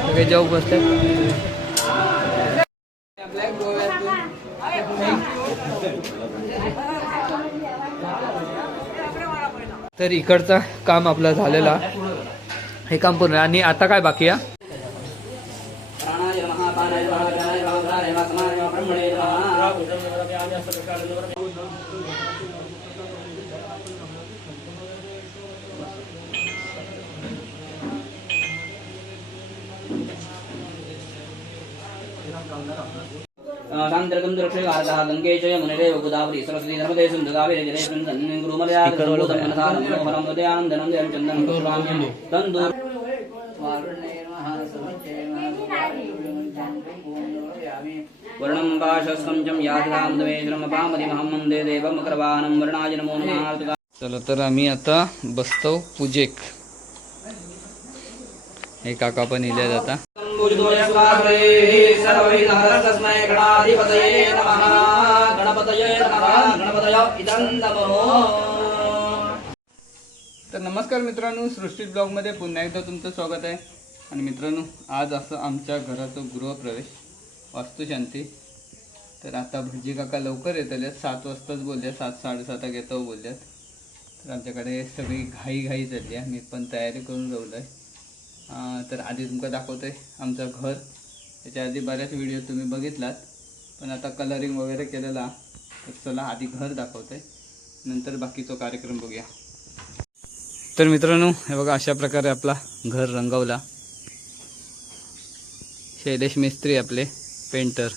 सगळे जाऊ बसतात. तर इकडचा काम आपलं झालेला, हे काम पूर्ण. आणि आता काय बाकी आहे? शांतरकं दृक्षकारतः गंगेश यमुने गोदावरी सरस्वती नर्मदे सिन्धु कावेरी जलेस्मिन् सन्निधिं गुरुमलयात् संभूतं मनसारं मनोहरं हृदयानन्दनं जयं चन्दनं कुशलाम्यं तन्दूर वर्णं पाशस्कंचं यादगामदमेश्वरं पामदिमहं वन्दे देवं मकरवाहनं वर्णाय नमो नमः. चला तर आम्ही आता बसतो पूजेक. हे काका पण इले जाता. तर नमस्कार मित्रांनो, सृष्टी ब्लॉग मध्ये पुन्हा एकदा तुमचं स्वागत आहे. आणि मित्रांनो, आज असं आमच्या घराचा गृहप्रवेश, वास्तुशांती. तर आता भटजी काका लवकर येतले, 7 वाजताच बोलले, 7-7:30 येतो बोलल्यात. तर आमच्याकडे सगळी घाई चालली आहे. मी पण तयारी करून राहिलोय. तर आधी तुमका दाखवतोय आमचं घर. त्याच्या आधी बऱ्याच व्हिडिओ तुम्ही बघितलात, पण आता कलरिंग वगैरे केलेला. तर चला आधी घर दाखवतोय, नंतर बाकीचा कार्यक्रम बघूया. तर मित्रांनो, हे बघा, अशा प्रकारे आपला घर रंगवला. शैलेश मिस्त्री आपले पेंटर.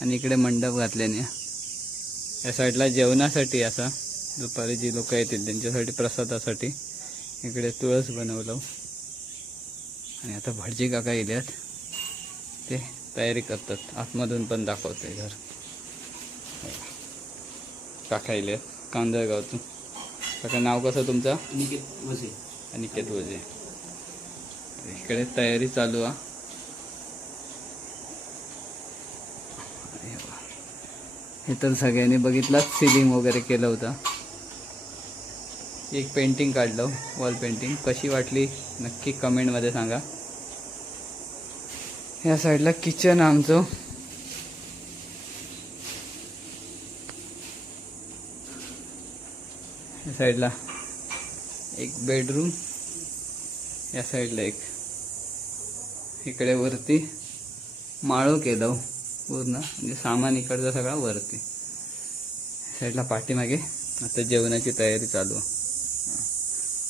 आणि इकडे मंडप घातल्याने या साईडला जेवणासाठी असा दुपारी जी लोक येतील त्यांच्यासाठी प्रसादासाठी इकडे तुळस बनवलं. आणि आता भटजी काका येल्यात, ते तयारी करतात. आतमधून पण दाखवते घर. काका येल्यात कांदळगावतून. काका, नाव कसं तुमचं? अनिकेत वसे. अनिकेत वजे. इकडे तयारी चालू आहे. हे तर सगळ्यांनी बघितलं, सिलिंग वगैरे केलं होतं. एक पेंटिंग काढलं, वॉल पेंटिंग. कशी वाटली नक्की कमेंटमध्ये सांगा. या साईडला किचन आमचं. या साईडला एक बेडरूम, या साईडला एक. इकडे वरती माळो केलं पूर्ण, म्हणजे सामान इकडचं सगळं वरती. साईडला पाठीमागे आता जेवणाची तयारी चालू आहे.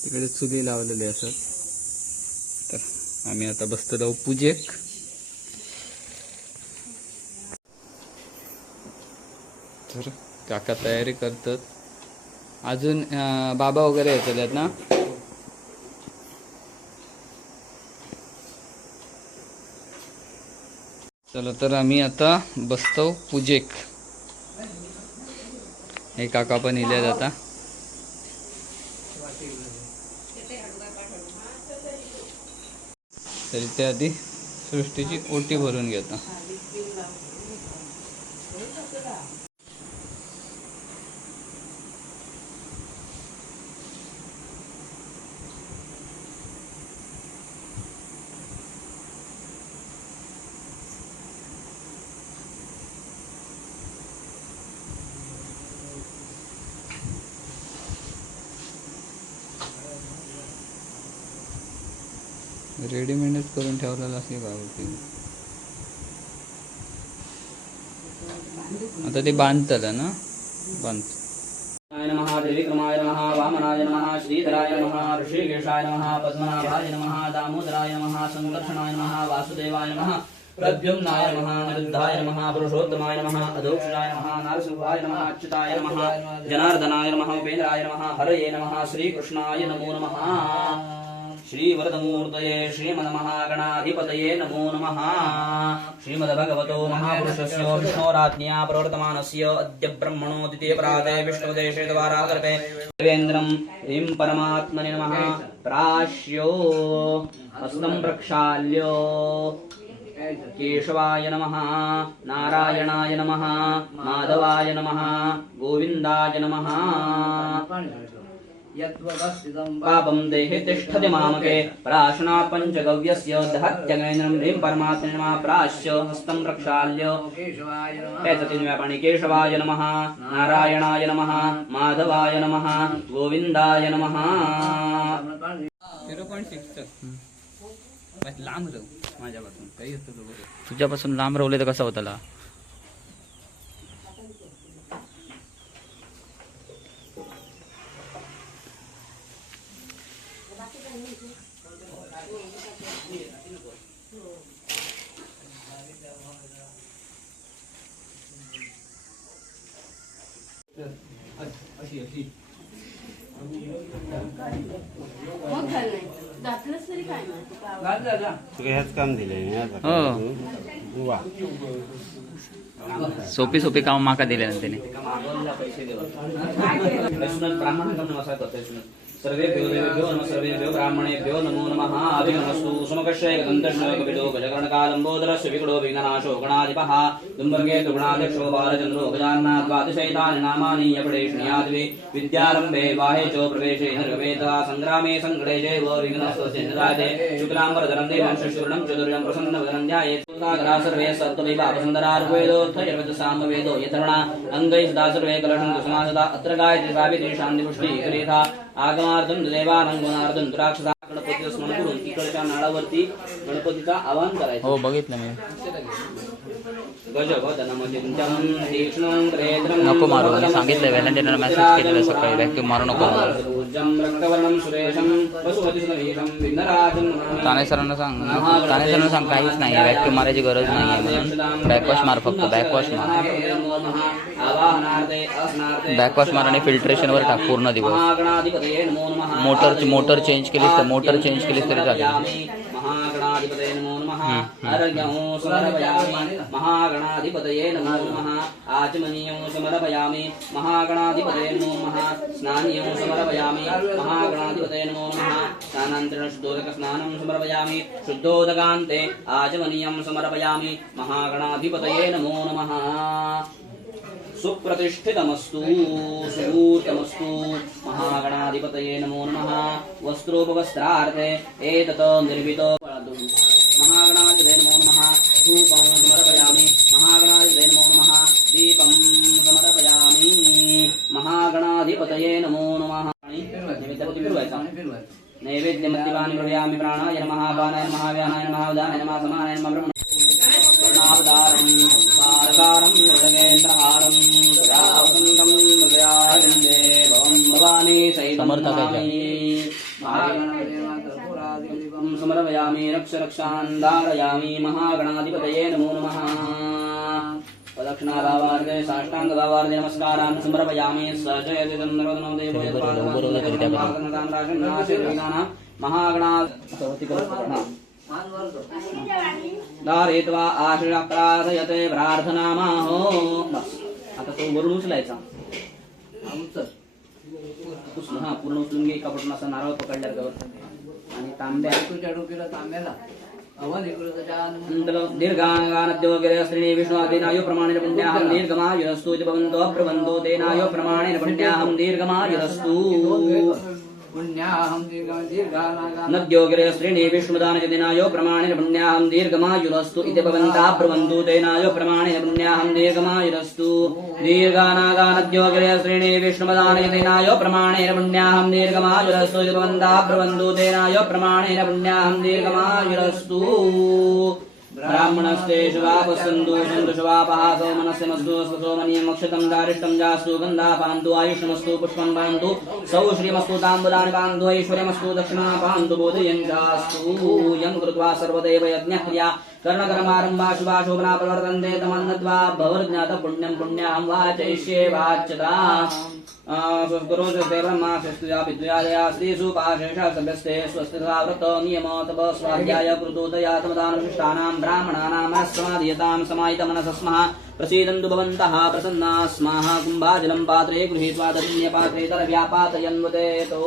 तिकडे चुली लावलेली असत. तर आम्ही आता बसतो जाऊ पूजेक. तर काका तयारी करतात. अजून बाबा वगैरे येतलेत ना. चला तर आम्ही आता बसतो पूजेक. हे काका पण इले जाता. तरी ते आधी सृष्टीची ओटी भरून घेता. रेडीमेडच करून ठेवलेलं असे का होते. आता ते बांधतात ना, बांधत. नमः त्रिविक्रमाय नमः वामनाय नमः श्रीधराय नमः ऋषिकेशाय नमः पद्मनाभाय नमः दामोदराय नमः संकर्षणाय नमः वासुदेवाय नमः प्रद्युम्नाय नमः अनिरुद्धाय नमः पुरुषोत्तमाय नमः अधोक्षजाय नमः नारसिंहाय नमः अच्युताय नमः जनार्दनाय नमः उपेन्द्राय नमः हरये नमः श्रीकृष्णाय नमो नमः. श्रीवरदमूर्तये श्रीमन्महागणाधिपतये नमो नमः. श्रीमद्भगवतो महापुरुषस्य विष्णोराज्ञया प्रवर्तमानस्य अद्य ब्रह्मणो द्वितीयप्राते विष्णुदेशे द्वारा कल्पे देवेन्द्रं ह्रीं परमात्मने नमः. प्राश्यो हस्तं प्रक्षाल्यो केशवाय नमः, नारायणाय नमः, माधवाय नमः, गोविन्दाय नमः. पापं देहे तिष्ठति मामके प्राशना पञ्चगव्यस्य दहत्यगेन्द्रं ह्रीं परमात्मने प्राश्य हस्तं प्रक्षाल्य एततिन्व्यापाणि केशवाय नमः नारायणाय नमः माधवाय नमः गोविंदाय नमः 0.6 बस लांब जाऊ माझ्यापासून काही असतं तो बरोबर. तुझ्यापासून लांब रावले तर कसा होता अशी अशी मग घाल नाही घातलंच तरी काय नाही घाल जा जा. तुला ह्याच काम दिले वा सोपी सोपी काम माका दिले त्याने ब्राह्मण सर्वेभ्यो देवेभ्यो नमः सर्वेभ्यो ब्राह्मणेभ्यो नमो नमः अभिनमस्तु सुमकर्षय गन्धर्षय कपिलो गजकर्णकालम्बोदरस्य विकटो विघ्ननाशो गणाधिपः दुम्बर्गे दुगुणाध्यक्षो बालचन्द्रो गजानना द्वादशैतानि नामानि यपडेष्णियाद्वे विद्यारम्भे वाहे च प्रवेशे निर्गमेता सङ्ग्रामे सङ्कटे चैव विघ्नस्तस्य निराजे शुक्लाम्बरधरं देवं शशूर्णं चतुर्यं प्रसन्नवदनं ध्यायेत् सागरा सर्वे सत्त्वविभावसुन्दरार्वेदोत्थयर्वत सामवेदो यतरणा अङ्गैः सदा सर्वे कलशं कुसुमासदा अत्र गायत्री सावित्री शान्तिपुष्टी कलेथा आगमार्धन देवानं गुणार्धन दुराक्षसा गणपतीचं स्मरण करून तिकडच्या नाडावरती गणपतीचा आवाहन करायचं. हो बघितलं मी. नको मारू मी सांगितलं व्हॅलेंटाईनला मेसेज केलेला सकाळी व्हॅक्यूम मारू नको. ताने सरांना सांग काहीच नाही व्हॅक्यूम मारायची गरज नाही आहे म्हणून बॅकवॉश मार फक्त बॅकवॉश मार आणि फिल्ट्रेशनवर टाक पूर्ण दिवस. मोटर चेंज केलीस तरी चालेल. महागणाधिपतये नमो नमः अर्घ्यं समर्पयामि महागणाधिपतये नमो नमः आचमनीयं समर्पयामि महागणाधिपतये नमो नमः स्नानीयं समर्पयामि महागणाधिपतये नमो नमः स्नानान्तरेण शुद्धोदकस्नानं समर्पयामि शुद्धोदकान्ते आचमनीयं समर्पयामि महागणाधिपतये नमो नमः सुप्रतिष्ठितमस्तु सुभूतमस्तु महागणाधिपतये नमो नमः वस्त्रोपवस्त्रार्थे एतत् निर्मितो महागणाधिपतये नमो नमः धूपं समर्पयामि महागणाधिपतये नमो नमः दीपं समर्पयामि महागणाधिपतये नमो नमः नैवेद्यमद्यपानं प्रयामि प्राणाय नमः पानाय नमः व्यानाय नमः उदानाय नमः समानाय नमः ब्रह्मणे स्वर्णावतारं संसारसारं मृगेन्द्रहारं सदावसन्तं हृदयारविन्दे भवं भवानी समर्पयामि रक्ष रक्षान् धारयामि महागणाधिपतये नमो नमः प्रदक्षिणाभावार्थे साष्टाङ्गभावार्थे नमस्कारान् समर्पयामि सजयति चन्द्रवदनं धारयित्वा आश्रय प्रार्थयते प्रार्थनामाहो. आता तो वरून उचलायचा हा पूर्ण उचलून घे. एका पटून असा नारळ पकडल्या गवर आणि तांब्या तुझ्या डोक्याला तांब्याला हवन दीर्घागानद्योगिरे स्त्रीणी विष्णुआदिनायो प्रमाणेन पुण्याहं दीर्घमायुरस्तु च भवन्तो अप्रवन्तो तेनायो प्रमाणेन पुण्याहं दीर्घमायुरस्तु नद्योगिरे स्त्रीणी विष्णुदानजदिनायो प्रमाणेन पुण्याहं दीर्घमायुरस्तु इति भवन्ता प्रवन्तु तेनायो प्रमाणेन पुण्याहं दीर्घमायुरस्तु दीर्घानागानद्योगिरे स्त्रीणी विष्णुदानजदिनायो प्रमाणेन पुण्याहं दीर्घमायुरस्तु इति भवन्ता प्रवन्तु तेनायो प्रमाणेन पुण्याहं दीर्घमायुरस्तु ब्राह्मणस्ते शुभापस्सन्तु सन्तु शुभापः सौमनस्य मस्तु सोमनीयं अक्षतं दारिष्टं जास्तु गन्धा पान्तु आयुष्यमस्तु पुष्पं पान्तु सौ श्रीमस्तु ताम्बूलानि पान्तु ऐश्वर्यमस्तु दक्षिणा पान्तु बोधयन् जास्तु यं कृत्वा सर्वदेव यज्ञक्रिया कर्णकर्मारम्भा शुभा शोभना प्रवर्तन्ते तमन्नत्वा भवर्ज्ञात पुण्यं पुण्याहं वाचयिष्ये वाच्यता स्वस्कुरुते ब्रह्मा स्वस्तुया विद्यादया श्रीसुपाशेषा सभ्यस्ते स्वस्तिथाव्रत नियम तप स्वाध्याय कृतोदया तमदानुशिष्टानां ब्राह्मणानां समाधीयतां समाहितमनसस्मः प्रसीदन्तु भवन्तः प्रसन्नाः स्मः कुम्भाजलं पात्रे गृहीत्वा तदन्यपात्रे तदव्यापातयन्वतेतो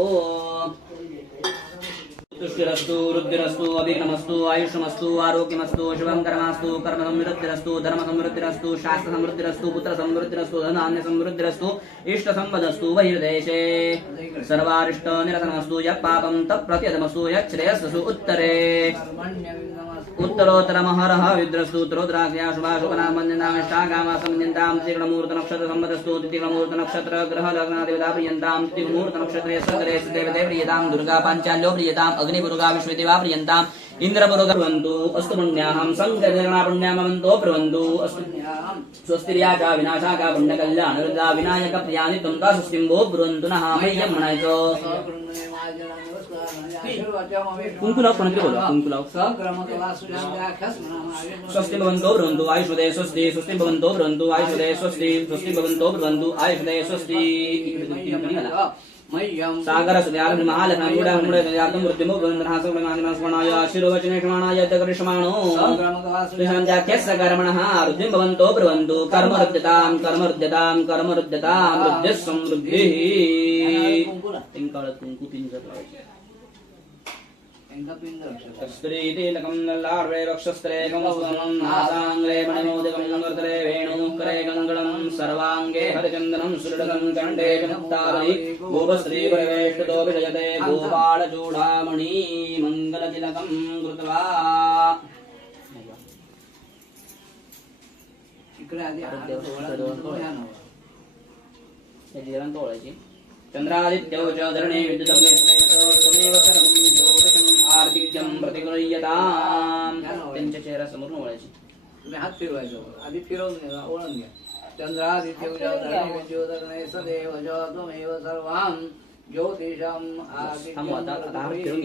तुष्टिरस्तु वृद्धिरस्तु अभिक्रमस्तु आयुष्यमस्तु आरोग्यमस्तु शुभं कर्मास्तु कर्म समृद्धिरस्तु धर्म समृद्धिरस्तु शास्त्र समृद्धिरस्तु पुत्र समृद्धिरस्तु धनान्य समृद्धिरस्तु इष्ट संपदस्तु बहिर्देशे सर्वारिष्ट निरसनमस्तु यः पापं तत् प्रत्यदमस्तु यच्छ्रेयस्सु उत्तरे उत्तरोत्तरमहरः विद्रस्तु उत्तरोत्तरास्या शुभाशुभनामन्यनामिष्टाकामासमन्यन्तां तिग्नमूर्तनक्षत्र सम्पदस्तु तिग्नमूर्तनक्षत्र ग्रह लग्नादेवता प्रियन्तां तिग्नमूर्तनक्षत्रे सगरे देवते प्रियतां दुर्गा पाञ्चाल्यो प्रियताम् अग्निपुरुगा विश्वदेवा प्रियन्ताम् इन्द्रपुरुगा ब्रुवन्तु अस्तु पुण्याहं सङ्गजरणा पुण्यामवन्तो ब्रुवन्तु अस्तु स्वस्तिर्या च विनाशा का पुण्यकल्याणरुद्रा विनायक प्रियानि त्वं का स्वस्तिं वो ब्रुवन्तु नः मह्यं मनायचो कुंकुलाव कोणते बोला कुंकुलाव स्वस्ति भवन्तो ब्रुवन्तु आयुष्वदे स्वस्ति स्वस्ति भवन्तो ब्रुवन्तु आयुष्वदे स्वस्ति स्वस्ति भवन्तो ब्रुवन्तु आयुष्वदे स्वस्ति सागर सुद्याल महालक्ष्मी गुडा मुडे यातम मृत्युमो बंधना सुगमानिना स्मरणाय शिरोवचने क्षमाणाय तकरिष्माणो संजाख्यस्य कर्मणः रुद्धिं भवन्तो ब्रुवन्तु कर्मरुद्यतां कर्मरुद्यतां कर्मरुद्यतां रुद्धिः समृद्धिः तिंकाळ कुंकू पिंजर स्त्रीतिलकं लल्लार्वे वक्षस्त्रे कमस्वनं नासाङ्ग्रे मणिमोदकं वर्तरे वेणुकरे कङ्गणं सर्वाङ्गे हरिचन्दनं सुदृढं कण्ठे चमुक्तावली गोपश्रीपरिवेष्टितो विजयते गोपालचूडामणि मङ्गलतिलकं कृत्वा चंद्रादित्यौ च धरणे विद्युतमेव सर्वं ज्योतिषम् आर्तिक्यं प्रतिगृह्यताम् त्यांच्या चेहऱ्यासमोर ओळायची तुम्ही हात फिरवायचो आधी फिरवून घ्या ओळखून घ्या चंद्रादित्यौ च धरणे विद्युतग्ने सदैव च त्वमेव सर्वां ज्योतिषम् आर्तिक्यं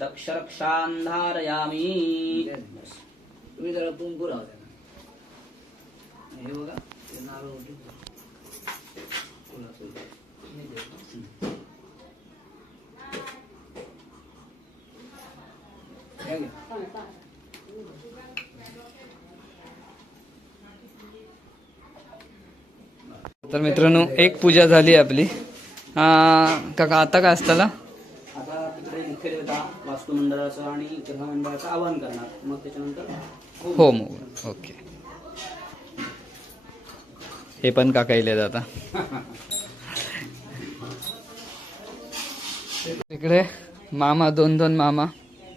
दक्षरक्षान्धारयामि तुम्ही जरा कुंकू लावते हे बघा ते नारळ उठून तर मित्रांनो एक पूजा झाली आपली. काका आता काय असताला आता तिकडे मुख्य देवता वास्तुमंडळाचं आणि ग्रहमंडळाचं आवाहन करणार मग त्याच्यानंतर हो मग ओके. हे पण काका इले जाता तिकडे मामा दोन मामा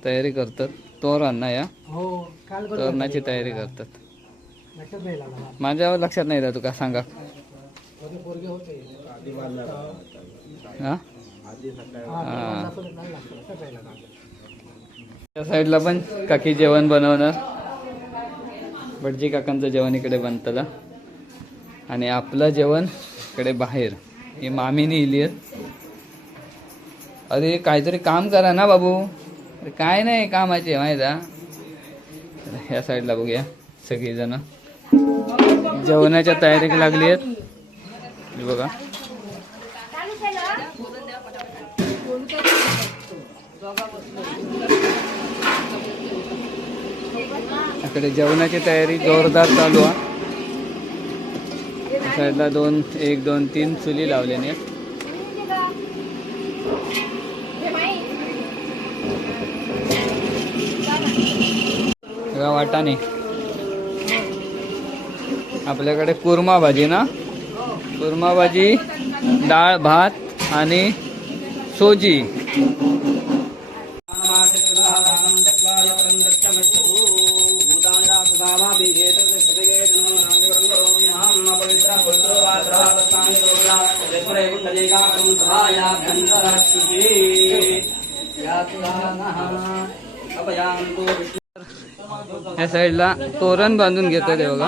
तयारी करतात तोरणा या तोरणाची तयारी करतात. माझ्या लक्षात नाही राहतो का सांगा. हा त्या साईडला पण काकी जेवण बनवणार. भटजी काकांचं जेवण इकडे बनतला आणि आपलं जेवण इकडे बाहेर. ही मामीने इली आहेत. अरे काहीतरी काम करा ना बाबू. अरे काय नाही कामाचे माहिती आहे. ह्या साईडला बघूया सगळीजण जेवणाच्या तयारीक लागली आहेत. बघा इकडे जेवणाची तयारी जोरदार चालू आहे. साईडला 1 2 3 चुली लावल्याने वाटाणे. आपल्याकडे कुर्मा भाजी ना. कुर्मा भाजी डाळ भात आणि सोजी. या साईडला तोरण बांधून घेतात हे बघा.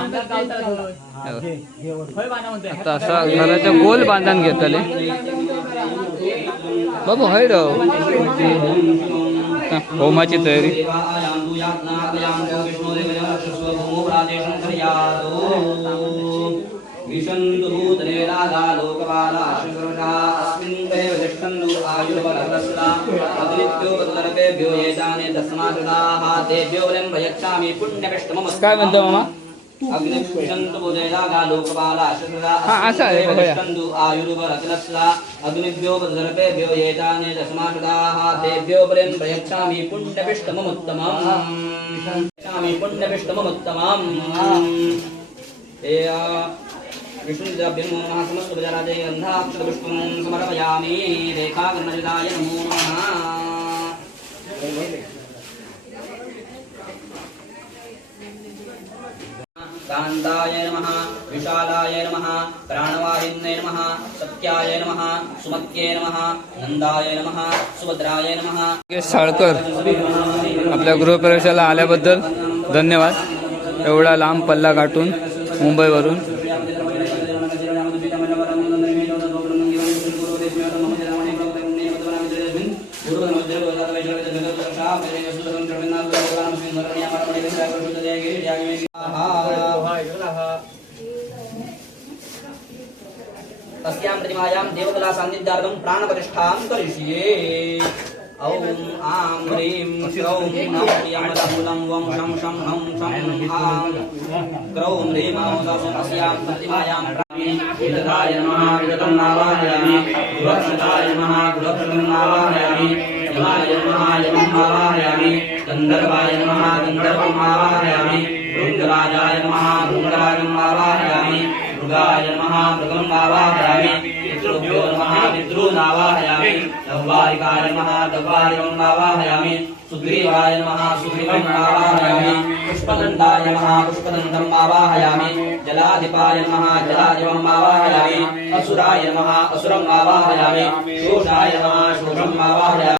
आता असा घराच्या गोल बांधून घेतले बाबू. हय होमाची तयारी. काय म्हणतो मामा. अग्निपुष्यन्तु भुजैलागा लोकपाला शत्रदा हा, असं आहे, बघूया. अष्टन्दु आयुर्वरतिलस्ला अग्निभ्यो सर्पेभ्यो एतानि दशमाशदाः तेभ्यो बलिं प्रयच्छामि पुण्यपिष्टममुत्तमम् विष्णुद्रव्यं नमः समस्तपदाराजय गन्धाक्षरपुष्पं समर्पयामि रेखाकर्णयुधाय नमो नमः कान्ताय नमः विशालाय नमः प्राणवाहिन्ये नमः सत्याय नमः सुमत्ये नमः नंदाय नमः सुभद्राय नमः. साळकर आपल्या गृहप्रवेशाला आल्याबद्दल धन्यवाद. एवढा लांब पल्ला गाठून मुंबईवरून. तस्यां प्रतिमायां देवकला सान्निध्यार्थं प्राणप्रतिष्ठां करिष्ये. ॐ आं ह्रीं श्रौं नमः वं शं शं हं शं हां क्रौं ह्रीं तस्यां प्रतिमायां विदधाय नमः विदधं आवाहयामि गुरुक्षताय नमः गुरुक्षतं आवाहयामि यमाय नमः यमं आवाहयामि गन्धर्वाय नमः गन्धर्वं आवाहयामि भृङ्गराजाय नमः भृङ्गराजं आवाहयामि मृगाय नमः मृगं आवाहयामि पितृभ्यो नमः पितॄन् आवाहयामि दव्वारिकाय नमः दव्वारिकं आवाहयामि सुग्रीवाय नमः सुग्रीवं आवाहयामि पुष्पदन्ताय नमः पुष्पदन्तं आवाहयामि जलाधिपाय नमः जलाधिपं आवाहयामि असुराय नमः असुरं आवाहयामि शोषाय नमः शोषं आवाहयामि.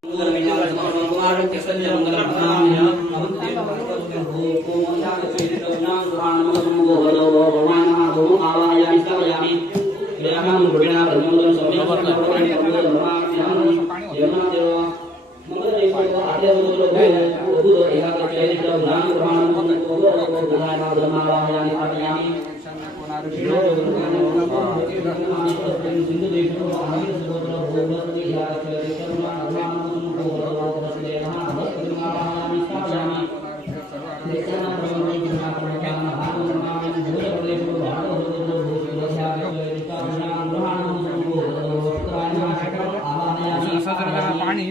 पाणी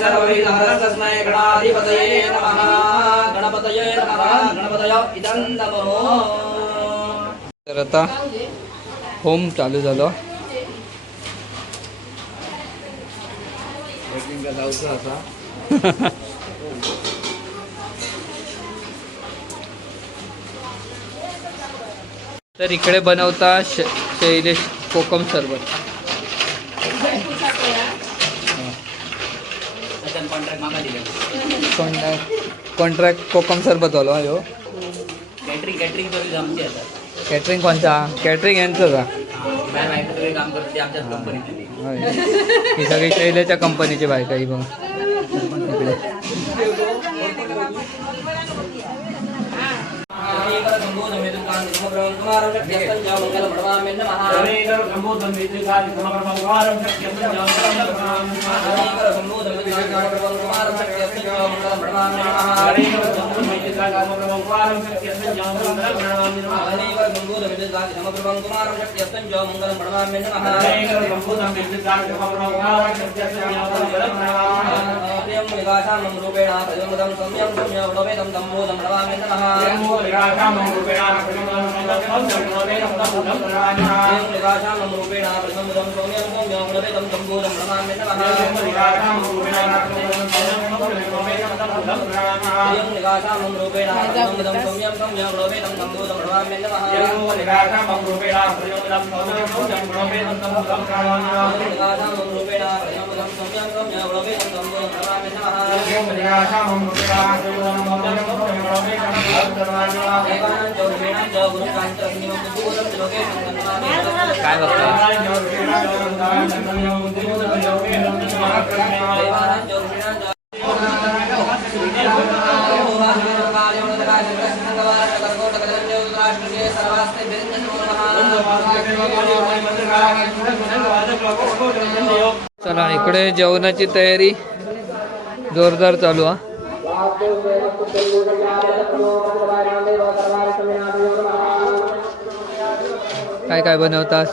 सर्वैर्हरस्मै गणाधिपतये नमः गणपतये नमः गणपतय इदं नमो. तर आता होम चालू झालं. तर इकडे बनवता शैलेश कोकम सरबत. कॉन्ट्रॅक्ट कोकम सरबत वालो ह्यो. कॅटरिंग करून आमची आता कॅटरिंग कोणता कॅटरिंग यांचं का काम करते आमच्याच कंपनीतली. ही सगळी शैलेच्या कंपनीची बायका ही बघ इकडे. समप्रभं कुमारं शक्त्यस्तं च मङ्गलं प्रणमाम्य नमः प्रियं विकासामं रूपेण प्रयोगदं सम्यं सम्यवलोपेतं सम्मोदं प्रणमाम्य नमः प्रियं विकासामं रूपेण प्रयोगदं सम्यं सम्यवलोपेतं सम्मोदं प्रणमाम्य नमः प्रियं विकासामं रूपेण प्रयोगदं सम्यं सम्यवलोपेतं सम्मोदं प्रणमाम्य नमः काय बघतो चला इकडे जेवणाची तयारी जोरदार चालू आहे. काय काय बनवतात?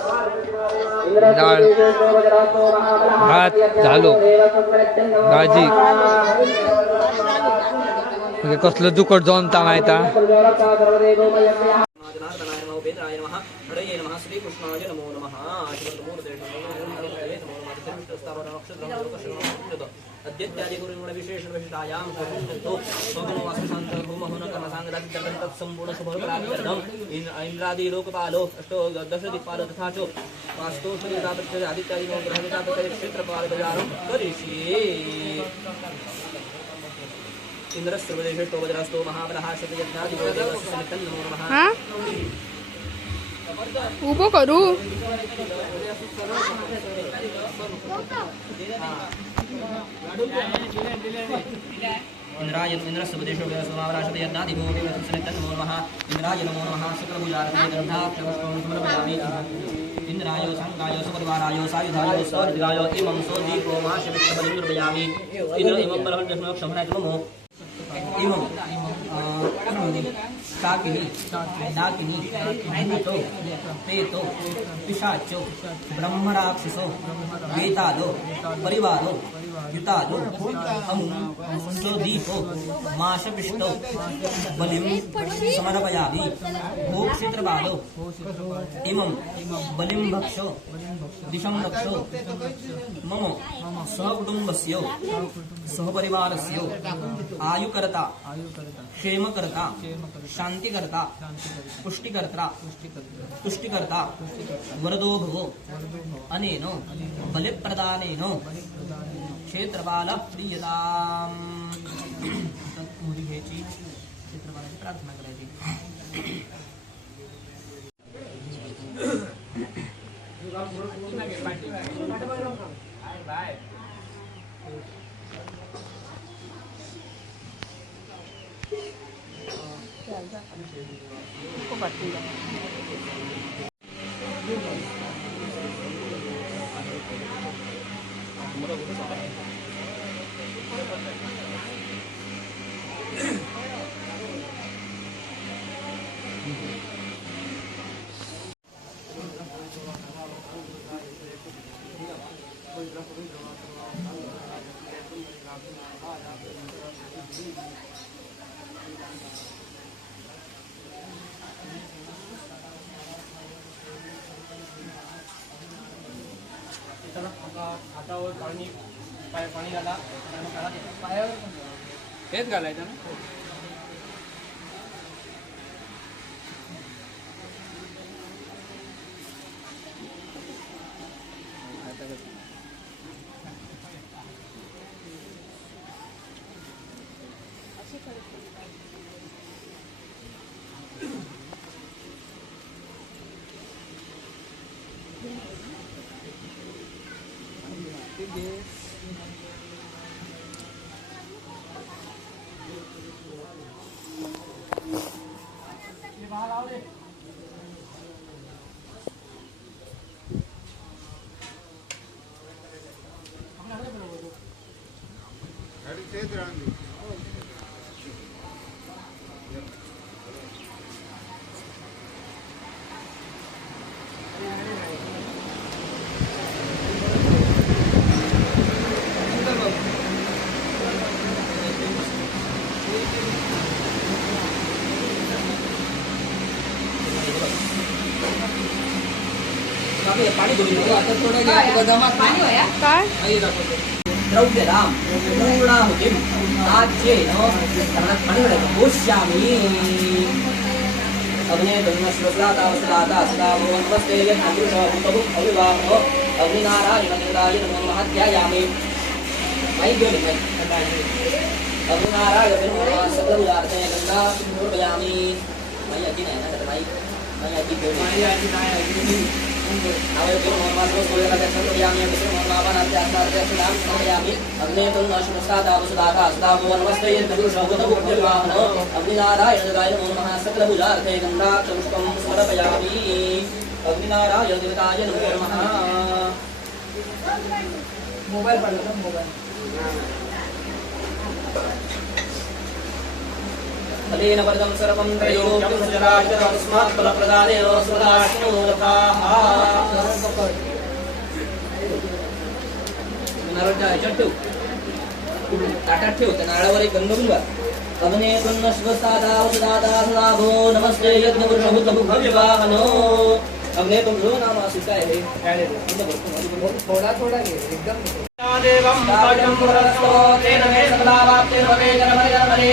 डाळ, भात झालो, भाजी म्हणजे कसलं दुकट जाऊन माहिती वेदाय नमः हरये नमः श्रीकृष्णाय नमो नमः अद्यत्यादि गुरुगुण विशेष विशिष्टायां तो भगवान होम कर्म सांगदाति जगत संपूर्ण शुभ प्राप्त्यर्थम इंद्रादि लोकपालो अष्टो दश दिक्पालो तथा च वास्तु श्रीदापत्य आदित्यादि ग्रह विदापत्य क्षेत्रपाल बजारं करिष्ये इंद्रस्य प्रदेशेष्टो वज्रस्तो महाबलः शतयज्ञादि देवस्य नमो नमः उभं करू इंद्राय इंद्रस्य प्रदेशो समावराशत यज्ञादि देवस्य नमो नमः इंद्राय नमो नमः शुक्रभुजारते ग्रन्थाक्षरस्तं समर्पयामि इंद्राय संगाय सुपरिवाराय सायुधाय सौर्याय इमं सोदीपो महाशविष्टबलिं निर्पयामि इंद्र इमं बलहं दशमः क्षमनाय नमो इमं शाकिनी डाकिनी भूतो प्रेतो पिशाचो ब्रह्मराक्षसो वेतालो परिवारो युतालो अमुं स्वदीपो माशपिष्टो बलिं समर्पयामि भोक्षेत्रबालो इमं बलिं भक्षो दिशं रक्षो मम सहकुटुम्बस्य सहपरिवारस्य आयुकर्ता क्षेमकर्ता शांतिकर्ता पुष्टिकर्ता तुष्टिकर्ता वरदो भवो अनेन बलिप्रदानेन क्षेत्रपाल प्रियताम् मोदी घ्यायची क्षेत्रपालाची प्रार्थना करायची हातावर पाणी घाला पायावर हेच घालायचं ना. पाणी धुवून आता थोडं घ्या, तुला जमात नाही. काय आई दाखवतो. द्रव्यदाम पूर्णाहुतिं आज्येन कर्णपाणिवडे गोष्यामि अग्ने तन्नश्वसादावसदाता सदा भवन्वस्ते यन्नपुरुषो अविवाहो अग्निनारायणदेवताय नमः ध्यायामि माई गेली माई अग्निनारायण सकलुदार्थे गंगा समर्पयामि माई आजी नाही ना माई माई आजी गेली आई आजी नाही आजी. अग्ने तन्नश्वसादावसदाता सदा भवन्वस्ते यन्नपुरुषो अग्निनारायणदेवताय नमः सकलुदार्थे गंगा पुष्पं समर्पयामि अग्निनारायणदेवताय नमः मोबाईल पडला मोबाईल फलेन वरदं सर्वं त्रयोक्यं सचराचरमस्मात् फलप्रदानेन स्वदाश्नोरथाः नारळाच्या ह्याच्यात ठेव ताटात ठेव त्या नारळावर एक गंध गुंगा अग्ने तन्नश्वसादावसदाता नमस्ते यज्ञपुरुषभूतभुभव्यवाहनो अग्ने तुम जो नाम आसिका है थोडा थोडा घे एकदम देवं भजं पुरस्तो तेन मे सदा वाप्तेन भवे जनमरे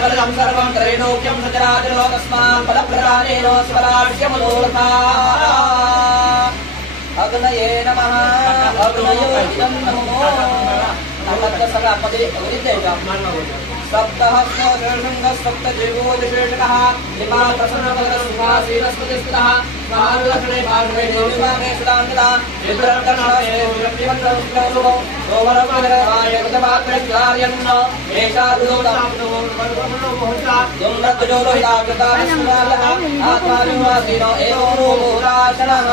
फलं सर्वं त्रैलोक्यं सचराचरो तस्मात् फलप्रदानेन स्वराज्यमनोरथा अग्नये नमः अग्नयो इदं नमो अमृत सदा पदे अग्निदेवता सप्तहस्तो शरणं सप्तजीवो विशेषणः लिमा प्रसन्नपदसुभासीनस्पतिस्तः महालक्ष्मी भागवे देवीवामे सदानदा विद्रकर्णसे विरक्तिवन्तसुखो सोमरमगरवाय कृतपात्रचार्यन्न एषादुदोदाप्तो दुम्रद्जोलोहिताकृताविस्मरालः आत्माविवासिनो एवो भूराशनः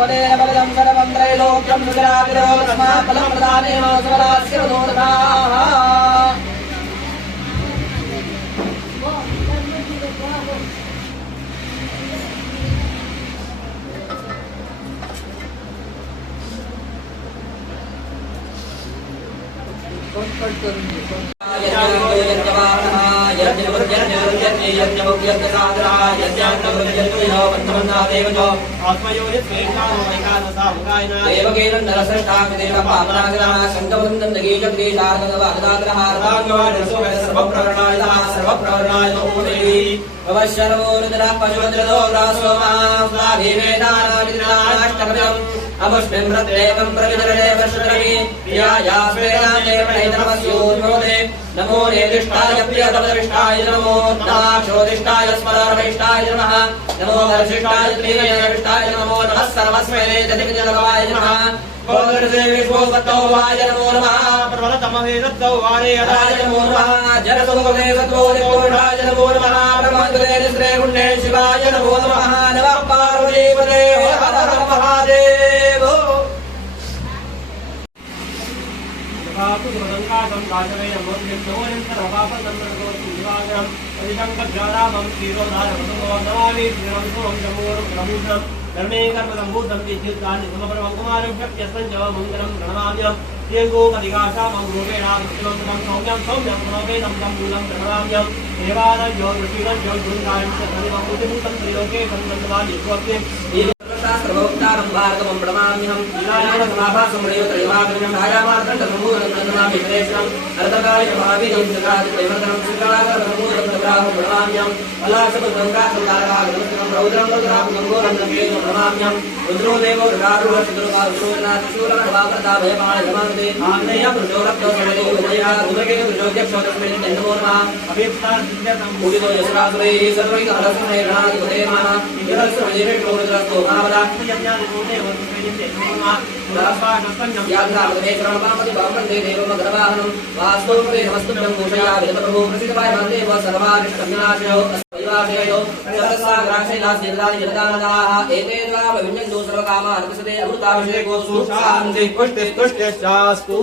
पदेन बलदं सर्वं त्रैलोक्यं सुजरागिरो तस्मात् फलप्रदानेन स्वरास्य मनोरथाः कट करून घे अमुष्मिन् प्रत्येकं प्रविदरे वर्षकरि प्रियायास्वेनामेवैतनमस्योन्मोदे नमो नेदिष्टाय प्रियतमदिष्टाय नमो नाक्षोदिष्टाय स्मरणविष्टाय नमः नमो वर्षिष्टाय प्रियविष्टाय नमो नमः सर्वस्मै जतिविजलवाय नमः विश्वोपत्तवाय नमो नमः पर्वतमहेदत्तवारे अदाय नमो नमः जगतोदेवत्वोदिकोषाय नमो नमः ब्रह्मदेव श्रीगुण्डे शिवाय नमो नमः नमः पार्वतीपते हर हर महादेव सर्वोक्तारं भारतमं प्रणमाम्यहं लीलानाथमाभासं रेवत्रयमागम्यं छायामार्तण्डसम्भूतं प्रणमामि श्रेष्ठम् अर्धकालिकभाविनं जगादित्रयवर्धनं श्रीकालाकरमूलं तत्राहं प्रणमाम्यं पलाशपुत्रङ्कासुतारकागमस्तं रौद्रं रुद्रां गङ्गोरं नगेनं प्रणमाम्यं रुद्रो देवो ऋषारुढशुद्रकारुशोनाथशूलनभाकर्ताभयपाणिजमानदे आग्नेयपुरुषोरक्तो समयो विजया धूमकेतु विजोत्यक्षोतस्मै नमो नमः पूजितो यशरासुरैः सर्वैः हरस्मै गणाधिपते नमः यदस्रविजयेषु रुद्रस्तो भावदा यात्रापदेश्वरमपामति बामन्दे देवमग्रवाहनं वास्तोपे नमस्तुभ्यं भूषयामि प्रभो प्रसिद्धवाय मान्देव सर्वारिष्टविनाशयो अस्मैवाशयो सहस्राग्राशैलास्यदानि जगदानदाः एते द्वाव विञ्जन्तु सर्वकामान् अर्पसते अमृताभिषेको सुशान्तिः पुष्टिस्तुष्ट्यश्चास्तु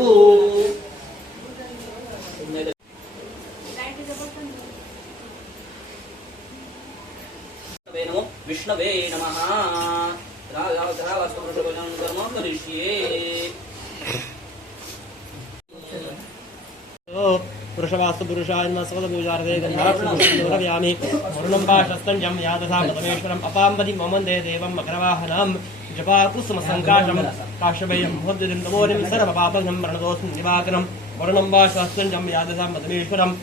विष्णवे नमः पुरुषवास्तु पुरुषाय सकलपूजार्थे गन्धाक्षरव्यामि वर्णं पाशस्तंजं या तथा पदमेश्वरम् अपाम्बति ममन्दे देवं मकरवाहनं जपा कुसुम संकाशम काशभयं भोद्यं तमोनिं सर्वपापघं मरणदोषं निवाकरं वर्णं वा शास्त्रं यादसां मदमेश्वरम्